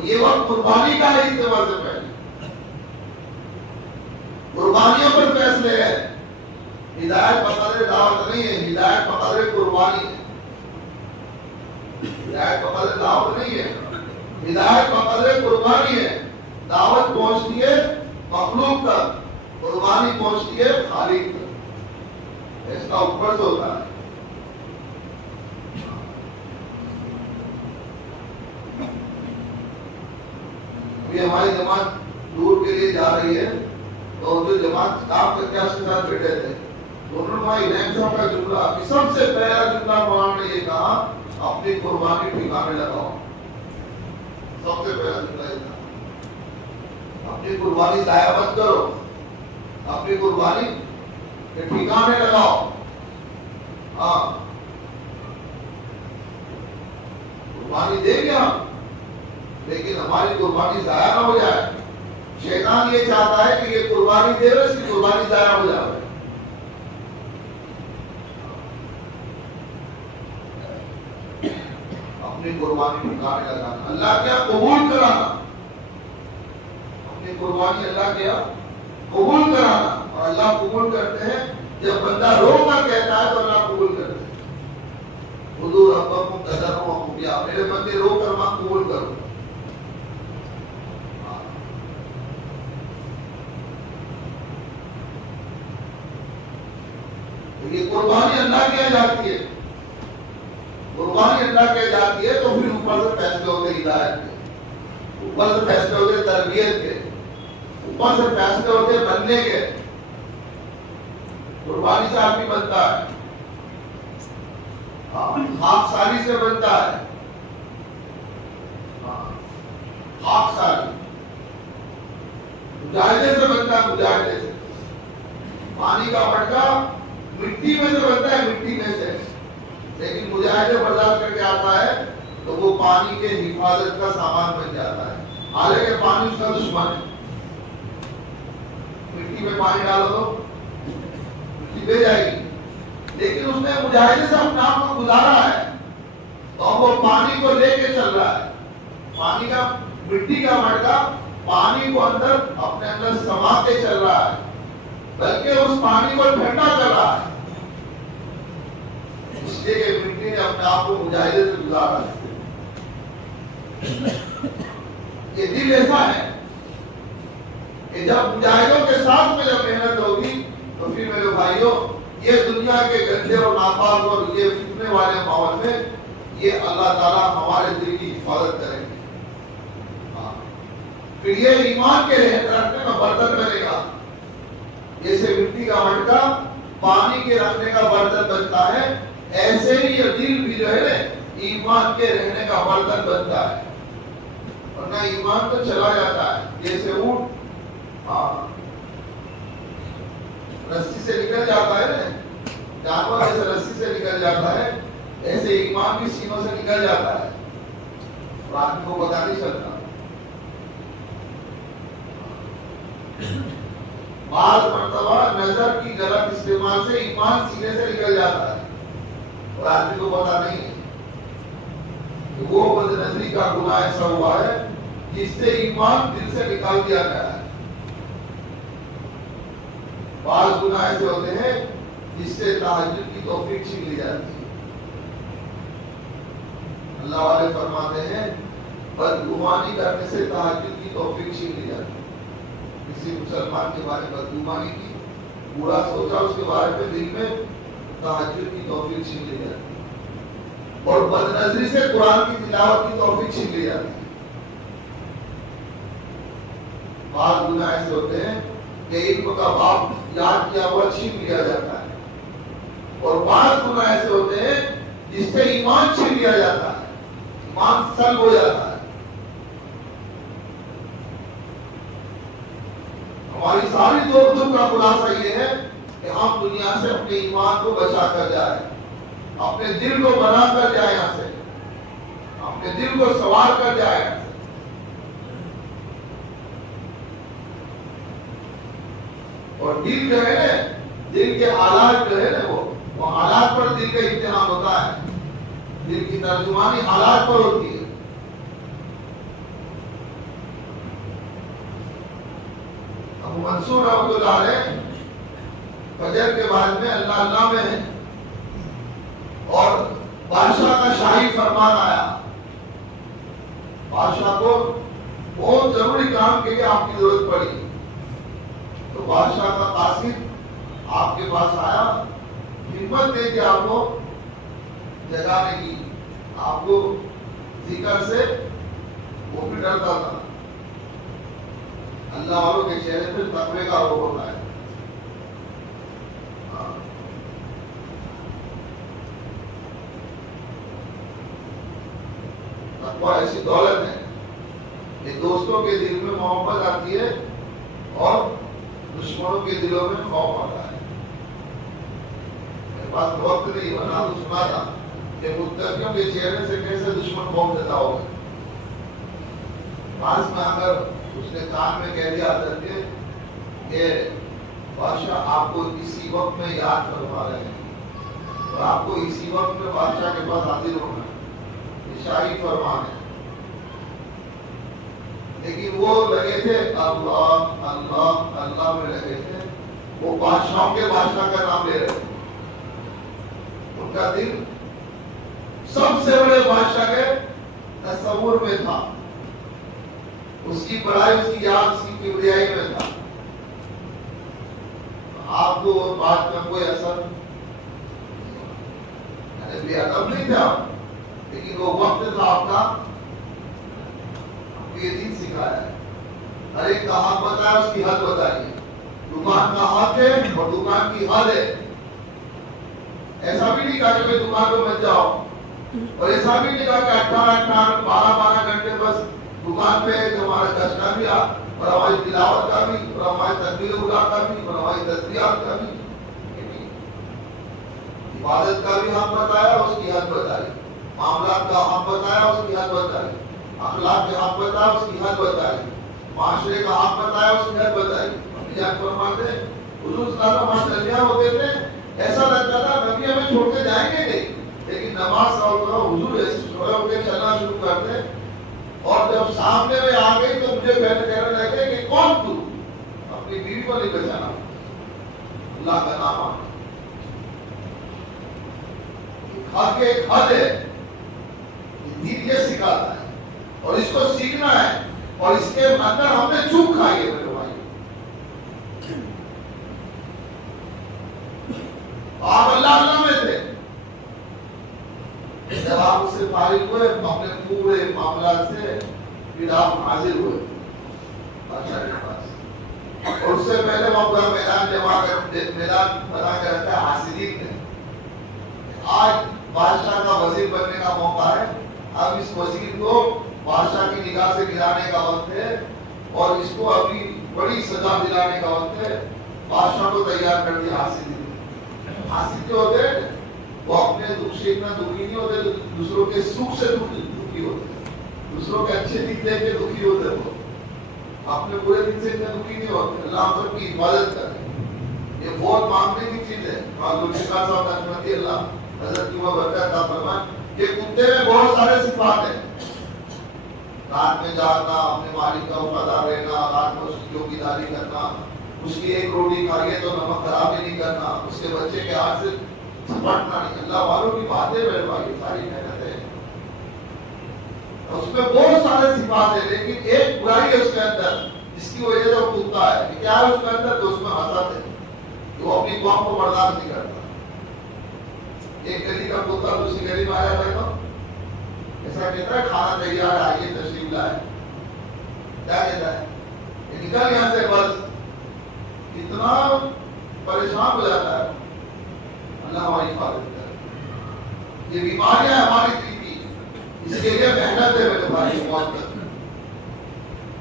یہ وقت قربانی کا ہے اجتماع سے پہلے۔ قربانیوں پر فیصلے ہے، ہدایت بقدر دعوت نہیں ہے، ہدایت بقدر قربانی ہے۔ ہدایت بقدر دعوت نہیں ہے، ہدایت بقدر قربانی ہے۔ دعوت پہنچتی ہے مخلوق تک، قربانی پہنچتی ہے خالق تک، اس کا اوپر سے ہوتا ہے۔ ابھی ہماری جماعت دور کے لیے جا رہی ہے، تو جو جماعت کتاب کر کے اس کے ساتھ بیٹھے تھے، دونوں بھائی امام صاحب کا جملہ، سب سے پہلا جملہ مولانا نے یہ کہا اپنی قربانی ٹھکانے لگاؤ۔ سب سے پہلا جملہ یہ تھا، اپنی قربانی ضائع مت کرو، اپنی قربانی کے ٹھکانے لگاؤ۔ ہاں قربانی دیں گے ہم، لیکن ہماری قربانی ضائع نہ ہو جائے۔ شیطان یہ چاہتا ہے کہ یہ قربانی دے رہے، اس کی قربانی ضائع ہو جائے۔ اپنی قربانی ٹھکانے لگانا، اللہ کیا قبول کرانا، اپنی قربانی اللہ کیا قبول کرانا، اور اللہ قبول کرتے ہیں جب بندہ رو کر کہتا ہے تو اللہ قبول کرتے ہیں۔ حضور ربکم تضرعا وخفیا، میرے بندے رو کر ماں قبول کرو۔ یہ قربانی اللہ کی جاتی ہے، قربانی اللہ کی جاتی ہے تو پھر اوپر سے فیصلے ہوتے ہدایت کے، اوپر سے فیصلے ہوتے تربیت کے، اوپر سے فیصلے ہوتے بننے کے۔ قربانی سے آدمی بنتا ہے، خاک ساری سے بنتا ہے، خاک ساری مجاہدے سے بنتا ہے، مجاہدے سے۔ پانی کا مٹکا مٹی میں سے بنتا ہے، مٹی میں سے، لیکن مجاہدے برداشت کر کے آتا ہے تو وہ پانی کے حفاظت کا سامان بن جاتا ہے، حالانکہ پانی اس کا دشمن ہے۔ مٹی میں پانی ڈالو تو مٹی بہ جائے گی، لیکن اس نے مجاہدے سے اپنے آپ کو گزارا ہے اور وہ پانی کو لے کے چل رہا ہے۔ پانی کا مٹی کا مٹکا پانی کو اندر اپنے اندر سما کے چل رہا ہے، بلکہ اس پانی کو ٹھنڈا کر رہا ہے، اس لیے کہ مٹی نے اپنے آپ کو مجاہدے سے گزارا ہے۔ یہ دل ایسا ہے کہ جب مجاہدوں کے ساتھ میں جب محنت ہوگی تو پھر میرے بھائیوں یہ دنیا کے گندے اور ناپاک اور یہ فتنے والے ماحول میں یہ اللہ تعالیٰ ہمارے دل کی حفاظت کریں گے۔ پھر یہ ایمان کے رکھنے کا برتن بنے گا، جیسے مٹی کا مٹکا پانی کے رکھنے کا برتن بنتا ہے، ایسے ہی یہ دل بھی جو ہے ایمان کے رہنے کا برتن بنتا ہے، ورنہ ایمان تو چلا جاتا ہے جیسے اونٹ رسی سے نکل جاتا ہے نا، جانور جیسے رسی سے نکل جاتا ہے ایسے ایمان بھی سینوں سے نکل جاتا ہے اور آدمی کو پتہ نہیں چلتا۔ بعض مرتبہ نظر کی غلط استعمال سے ایمان سینے سے نکل جاتا ہے اور آدمی کو پتہ نہیں ہے کہ وہ بد نظری کا گناہ ایسا ہوا ہے جس سے ایمان دل سے نکال دیا گیا ہے۔ بعض گناہ ایسے ہوتے ہیں جس سے تہجد کی توفیق چھین لی جاتی ہے۔ اللہ والے فرماتے ہیں بدگمانی کرنے سے تہجد کی توفیق چھین لی جاتی ہے۔ کسی مسلمان کے بارے میں بدگمانی کی، برا سوچا اس کے بارے میں، دل میں تہجد کی توفیق چھین لی جاتی ہے، اور بدنظری سے قرآن کی تلاوت کی توفیق چھین لی جاتی ہے۔ بعض گناہ ایسے ہوتے ہیں کہ علم کا باب یاد کیا ہوا چھین لیا جاتا ہے، اور بعض گناہ ایسے ہوتے ہیں جس سے ایمان چھین لیا جاتا ہے، ایمان سلب ہو جاتا ہے۔ ہماری ساری دوڑ کا خلاصہ یہ ہے کہ ہم دنیا سے اپنے ایمان کو بچا کر جائیں، اپنے دل کو بنا کر جائیں، یہاں سے اپنے دل کو سوار کر جائیں یہاں سے۔ اور دل جو ہے نا، دل کے حالات جو ہے نا وہ حالات پر دل کا امتحان ہوتا ہے، دل کی ترجمانی حالات پر ہوتی ہے۔ ابو منصور رحمۃ اللہ علیہ فجر کے بعد میں اللہ اللہ میں ہے اور بادشاہ کا شاہی فرمان آیا، بادشاہ کو بہت ضروری کام کے لیے آپ کی ضرورت پڑی، تو بادشاہ کا قاصد آپ کے پاس آیا، ہمت دے کے آپ کو جگانے کی، آپ کو ذکر سے وہ بھی ڈرتا تھا۔ اللہ والوں کے چہرے پہ تقوی کا روح ہوتا ہے۔ تقوی ایسی دولت ہے کہ دوستوں کے دل میں محبت آتی ہے اور دشمنوں کے دلوں میں خوف آتا ہے۔ میرے پاس وقت نہیں بنا تو سنا تھا کہ متقیوں کے چہرے سے کیسے دشمن خوف دیتا ہوگا۔ پاس میں اگر اس نے کان میں کہہ دیا حضرت کہ بادشاہ آپ کو اسی وقت میں یاد فرما رہے ہیں اور آپ کو اسی وقت میں بادشاہ کے پاس حاضر ہونا ہے، یہ شاہی فرمان ہے، لیکن وہ لگے تھے اللہ اللہ اللہ میں لگے تھے، وہ بادشاہوں کے بادشاہ کا نام لے رہے تھے، ان کا دل سب سے بڑے بادشاہ کے تصور میں تھا، اس کی بڑائی، اس کی یاد، اس کی کبریائی میں تھا۔ آپ کو بات کا کوئی اثر بے ادب نہیں تھے آپ، لیکن وہ وقت تھا آپ کا، یہ دین سکھایا ہے. ہر ایک کا حق بتایا، اس کی حد بتائیے. دکان کا حق ہے اور دکان کی حد ہے. ایسا بھی نہیں کہا کہ دکان پہ مت جاؤ، اور ایسا بھی نہیں کہا کہ 18 12 گھنٹے بس دکان پہ ہمارا کش کا بھی اور ہماری تلاوت کا بھی اور ہماری تکبیر اولیٰ کا بھی اور ہماری تسبیحات کا بھی. عبادت کا بھی حق بتایا، اس کی حد بتائی. معاملات کا حق بتایا، اس کی حد بتائی. اخلاق کے حق بتایا، اس کی حد بتائی. معاشرے کا حق بتایا، اس کی حد بتائی. فرماتے ہیں حضور صلی اللہ علیہ وسلم ہوتے تھے، ایسا لگتا تھا نبی ہمیں چھوڑ کے جائیں گے نہیں، لیکن نماز کا حضور ایسے کھڑے ہو کے چلنا شروع کرتے، اور جب سامنے میں آ گئی تو مجھے پہلے کہنے لگے کہ کون تو؟ اپنی بیوی کو نہیں پہچانا، اللہ کا نام حق ایک حد ہے. دین یہ سکھاتا ہے اور اس کو سیکھنا ہے، اور اس کے اندر ہم نے چوک کھائی ہے. میرے بھائی آپ اللہ میں تھے، جب آپ اس سے فارغ ہوئے اپنے پورے معاملات سے، پھر آپ حاضر ہوئے بادشاہ کے پاس، اور اس سے پہلے وہ پورا میدان بنا کے رکھا ہے حاسدین نے. آج بادشاہ کا وزیر بننے کا موقع ہے، اب اس وزیر کو بادشاہ کی نگاہ سے گرانے کا وقت ہے، اور اس کو ابھی بڑی سزا دلانے کا وقت ہے. بادشاہ کو تیار کر دیا. حاسد جو ہوتے ہیں وہ اپنے دکھ سے اتنا دکھی نہیں ہوتے، دوسروں کے سکھ سے دکھی ہوتے ہیں، دوسروں کے اچھے دن دیکھ کے دکھی ہوتے ہیں. وہ اپنے برے دن سے اتنے دکھی نہیں ہوتے. اللہ ہم سب کی حفاظت کرے. یہ بہت مانگنے کی چیز ہے. اللہ حضرت کی وہ برکت کا فرمان کہ کتے میں بہت سارے صفات ہیں. رات میں جاگنا، اپنے مالک کا وفادار رہنا، رات میں اس کی چوکیداری کرنا، اس کی ایک روٹی کھائیے تو نمک خراب بھی نہیں کرنا، اس کے بچے کے ہاتھ سے جھپٹنا نہیں. اللہ والوں کی باتیں میرے بھائی ساری محنت ہے، اس میں بہت سارے صفات ہیں، لیکن ایک برائی ہے اس کے اندر جس کی وجہ سے وہ کودتا ہے. کیا ہے اس کے اندر؟ تو اس میں حسد ہے، وہ اپنی قوم کو برداشت نہیں کرتا. ایک گلی کا کتا دوسری گلی میں آیا تھا تو ایسا کہتا ہے کھانا تیار ہے، آئیے تشریف لائے. کیا کہتا ہے؟ نکل یہاں سے بس. اتنا پریشان ہو جاتا ہے. اللہ ہماری حفاظت کرے. یہ بیماریاں ہماری دل کی، اس کے لیے محنت ہے میرے بھائی.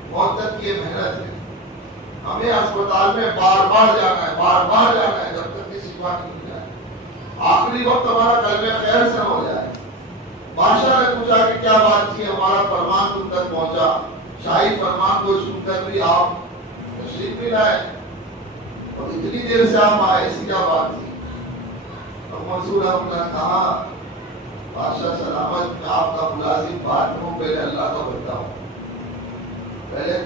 موت تک کی یہ محنت ہے. ہمیں اسپتال میں بار بار جانا ہے، بار بار جانا ہے جب تک کہ شفا نہیں ہو جائے. آخری وقت ہمارا کلمہ خیر سے ہو جائے. بادشاہ نے پوچھا کہ کیا بات تھی؟ ہمارا فرمان تم تک پہنچا. شاہی فرمان کو سن کر بھی آپ تشریف بھی لائے، اور اتنی دیر سے آپ آئے، ایسی کیا بات تھی؟ اور منصور احمد نے کہا بادشاہ سلامت، میں آپ کا ملازم بعد ہوں، پہلے اللہ کا بندہ ہوں. پہلے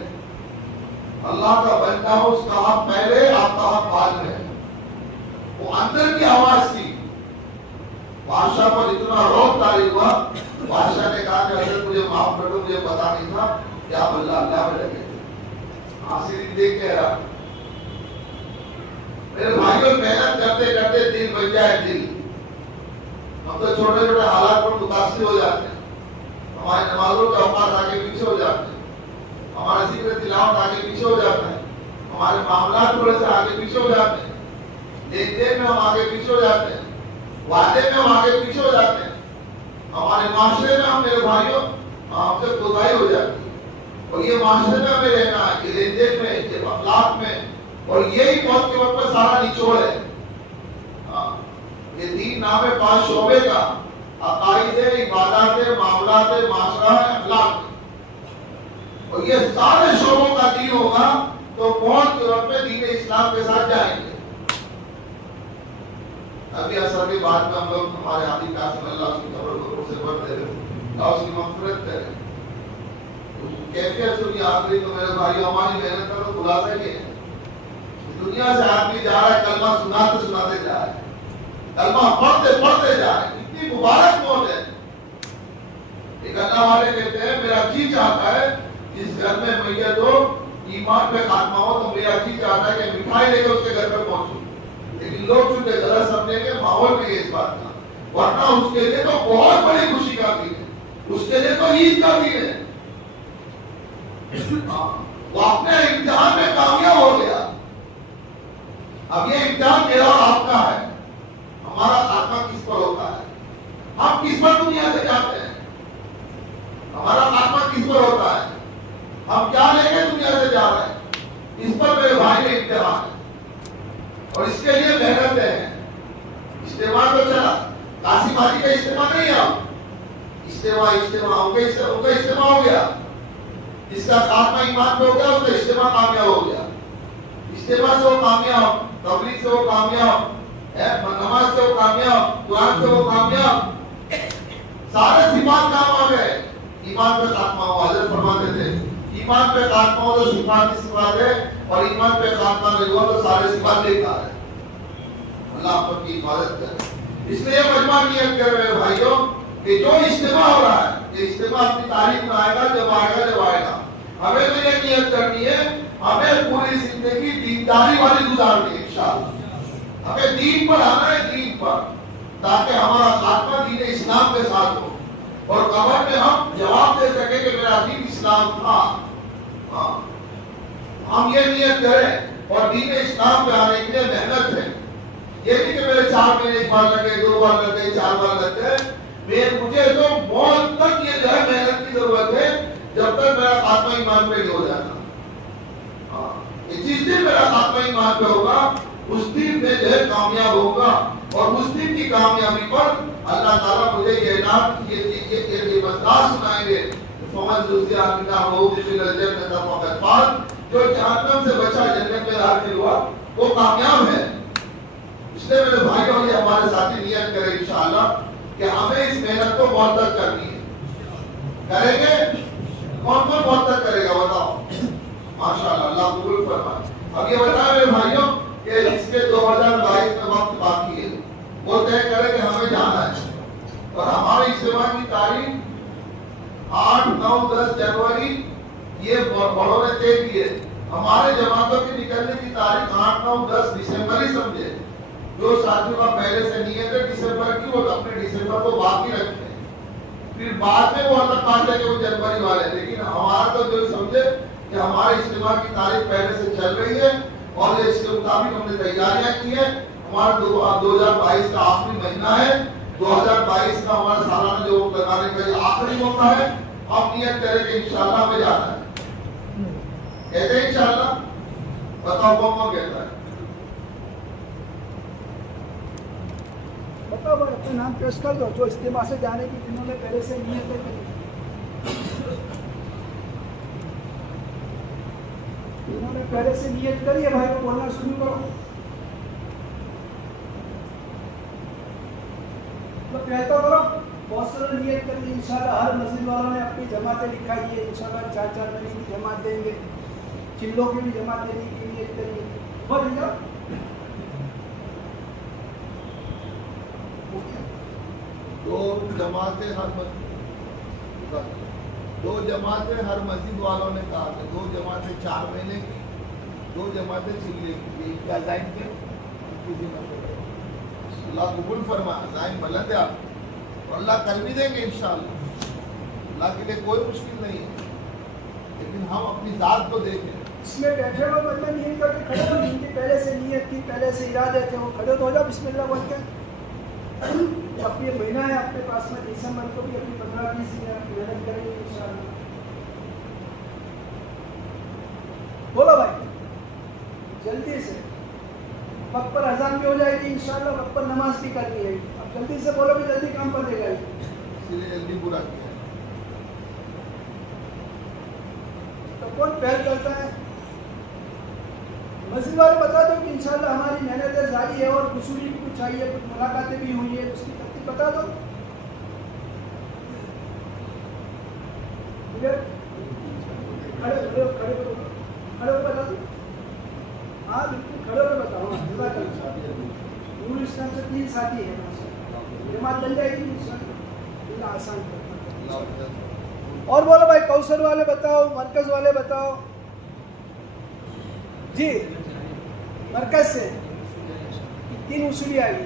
اللہ کا بندہ ہوں، اس کا حق پہلے، آپ کا حق بعد میں. وہ اندر کی آواز تھی. بادشاہ پر اتنا روب طاری ہوا. بادشاہ نے کہا کہ حضرت مجھے معاف کر دو، مجھے پتا نہیں تھا کہ آپ اللہ میں لگے تھے. حاصل دیکھ کے رہا. میرے بھائیوں محنت کرتے کرتے دل بن جائے. دل ہم تو چھوٹے چھوٹے حالات پر متاثر ہو جاتے ہیں. ہمارے نمازوں کے اوقات آگے پیچھے ہو جاتے ہیں، ہمارے ذکر تلاوت آگے پیچھے ہو جاتا ہے، ہمارے معاملات تھوڑے سے آگے پیچھے ہو جاتے ہیں، لین دین میں ہم آگے پیچھے ہو جاتے ہیں، وعدے میں ہم آگے پیچھے ہو جاتے ہیں، ہمارے معاشرے میں ہم میرے بھائیوں ہم سے کوتاہی ہو جاتی ہے. اور یہ معاشرے میں ہمیں رہنا ہے، یہ لین دین میں، یہ اخلاق میں، اور یہی موت کے وقت میں سارا نچوڑ ہے. یہ دین نام ہے 5 شعبے کا، عقائد ہے، عبادات ہے، معاملات ہے، معاشرہ ہے، اخلاق ہے. اور یہ سارے شعبوں کا دین ہوگا تو موت کے وقت میں دین اسلام کے ساتھ جائیں گے. ابھی اثر کے بعد میں ہم لوگ ہمارے عادی قاسم اللہ کی قبر سے بڑھتے رہے، اللہ اس کی مغفرت کرے. کیفیت سنی آخری تو میرے بھائی ہماری محنت کا تو خلاصہ یہ ہے. دنیا سے آدمی جا رہا ہے، کلمہ سناتے سناتے جا رہا ہے، کلمہ پڑھتے پڑھتے جا رہا ہے. اتنی مبارک موت ہے. ایک اللہ والے کہتے ہیں میرا جی چاہتا ہے جس گھر میں میت ہو، ایمان پہ خاتمہ ہو، تو میرا جی چاہتا ہے کہ مٹھائی لے کے اس کے گھر پہ پہنچوں. لیکن لوگ چونکہ غلط سمجھیں گے، ماحول میں یہ اس بات کا ورنہ اس کے لیے تو بہت بڑی خوشی کا دن ہے، اس کے لیے تو عید کا دن ہے. وہ اپنے امتحان میں کامیاب ہو گیا. اب یہ امتحان میرا اور آپ کا ہے. ہمارا خاتمہ کس پر ہوتا ہے؟ ہم کس پر دنیا سے جاتے ہیں؟ ہمارا خاتمہ کس پر ہوتا ہے؟ ہم کیا لے کے دنیا سے جا رہے ہیں؟ اس پر میرے بھائی میں امتحان ہے اور اس کے لیے محنت ہے. اجتماع تو چلا، قاسم حاجی کا اجتماع نہیں ہے. اجتماع ان کا اجتماع ہو گیا. جس کا خاتمہ ایمان پہ ہو گیا اس کا اجتماع کامیاب ہو گیا. اجتماع سے وہ کامیاب، تبلیغ سے وہ کامیاب، نماز سے وہ کامیاب، قرآن سے وہ کامیاب. سارے صفات کام آ گئے. ایمان پہ خاتمہ ہو. حضرت فرماتے تھے ایمان پہ خاتمہ ہو تو صفات کی صفات ہے، اور ایمان پہ خاتمہ نہیں ہوا تو سارے صفات بیکار ہے. اللہ آپ کی حفاظت کرے. اس لیے مجمع نیت کر رہے بھائیوں کہ جو اجتماع ہو رہا ہے یہ اجتماع اپنی تاریخ میں آئے گا جب آئے گا. ہمیں تو یہ نیت کرنی ہے ہمیں پوری زندگی دینداری والی گزارنی ہے انشاءاللہ. ہمیں دین پر آنا ہے، دین پر، تاکہ ہمارا خاتمہ دین اسلام کے ساتھ ہو اور قبر میں ہم جواب دے سکیں کہ میرا دین اسلام تھا. ہم یہ نیت کریں اور دین اسلام پہ آنے کے لیے محنت ہے. یہ نہیں کہ میرے 4 مہینے ایک بار لگے، 2 بار لگے، 4 بار لگ گئے. مجھے تو موت تک یہ جو ہے محنت کی ضرورت ہے جب تک میرا خاتمہ ایمان پہ نہیں ہو جاتا. جس دن میرا خاتمہ ایمان پہ ہوگا اس دن میں جو ہے کامیاب ہوگا، اور اس دن کی کامیابی پر اللہ تعالیٰ مجھے یہ انعام یہ مسئلہ سنائیں گے. فمن زحزح عن النار وادخل الجنة فقد فاز. جو جہنم سے بچا جنت میں داخل ہوا وہ کامیاب ہے. اس لیے میرے بھائیوں یہ ہمارے ساتھی نیت کریں انشاءاللہ کہ ہمیں اس محنت کو معطل کرنی ہے. کریں گے؟ کون کون معطل کرے گا بتاؤ؟ ماشاءاللہ اللہ قبول فرمائے. اب یہ بتائیں میرے بھائیوں کہ اس کے 2022 میں وقت باقی ہے، وہ طے کرے کہ ہمیں جانا ہے. اور ہمارے اجتماع کی تاریخ 8، 9، 10 جنوری یہ بڑوں نے طے کی ہے. ہمارے جماعتوں کی نکلنے کی تاریخ 8، 9، 10 دسمبر ہی سمجھے. جو ساتھیوں کا پہلے سے نیت ہے ڈسمبر کی وہ اپنے ڈسمبر کو باقی رکھتے ہیں. پھر بعد میں وہ الگ بات ہے کہ وہ جنوری والے. لیکن ہمارا تو جو سمجھے کہ ہمارے اجتماع کی تاریخ پہلے سے چل رہی ہے اور اس کے مطابق ہم نے تیاریاں کی ہیں. ہمارا 2022 کا آخری مہینہ ہے. 2022 کا ہمارا سالانہ جو وقت لگانے کا یہ آخری موقع ہے. ہم نیت کریں کہ انشاءاللہ ہمیں جانا ہے. کہتے ہیں انشاءاللہ؟ بتاؤ کون کہتا ہے؟ بتاؤ بھائی اپنا نام پیش کر دو جو اجتماع سے جانے کی جنہوں نے پہلے سے نیت ہے. جنہوں نے پہلے سے نیت کری ہے بھائی کو بولنا شروع کرو. تو کہتا کرو بہت سارے نیت کر لی. انشاءاللہ ہر مسجد والوں نے اپنی جماعتیں لکھائی ہے. انشاءاللہ 4 مہینے کی جماعت دیں گے. چلوں کی بھی جماعت دینے کی نیت کریے. بول جاؤ. دو جماعتیں ہر مسجد والوں نے کہا کہ 2 جماعتیں 4 مہینے کی، 2 جماعتیں چلے کی. کیا زائن کے اللہ قبول فرما. زائن بلند ہے آپ اور اللہ کر بھی دیں گے انشاءاللہ. اللہ کے لیے کوئی مشکل نہیں ہے، لیکن ہم اپنی ذات کو دیکھیں. اس میں بیٹھے ہوئے مطلب نیت کر کے کھڑے ہو. جن کی پہلے سے نیت تھی، پہلے سے ارادے تھے، وہ کھڑے ہو جاؤ بسم اللہ بول کے. اب یہ مہینہ ہے آپ کے پاس میں، دسمبر کو بھی اپنی 15-20 دن محنت کریں گے انشاءاللہ. بولو بھائی جلدی سے. وقت پر اذان بھی ہو جائے گی انشاءاللہ، وقت پر نماز بھی کرنی ہے. اب جلدی سے بولو بھی جلدی کام پر دے گا. اسی لیے جلدی پورا کیا. تو کون پہل کرتا ہے؟ مسجد والے بتا دو کہ انشاءاللہ ہماری محنتیں جاری ہے اور قصوری بھی کچھ چاہیے، کچھ ملاقاتیں بھی ہوئی ہیں، اس کی ترتیب بتا دو. کھڑے بتا دو. ہاں بالکل کھڑے ہو بتاؤ. نورستان سے 3 ساتھی ہیں، جماعت بن جائے گی انشاءاللہ. آسان کرتا. اور بولو بھائی کوثر والے بتاؤ، مرکز والے بتاؤ. جی مرکز سے 3 اصولی آئے گی.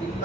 3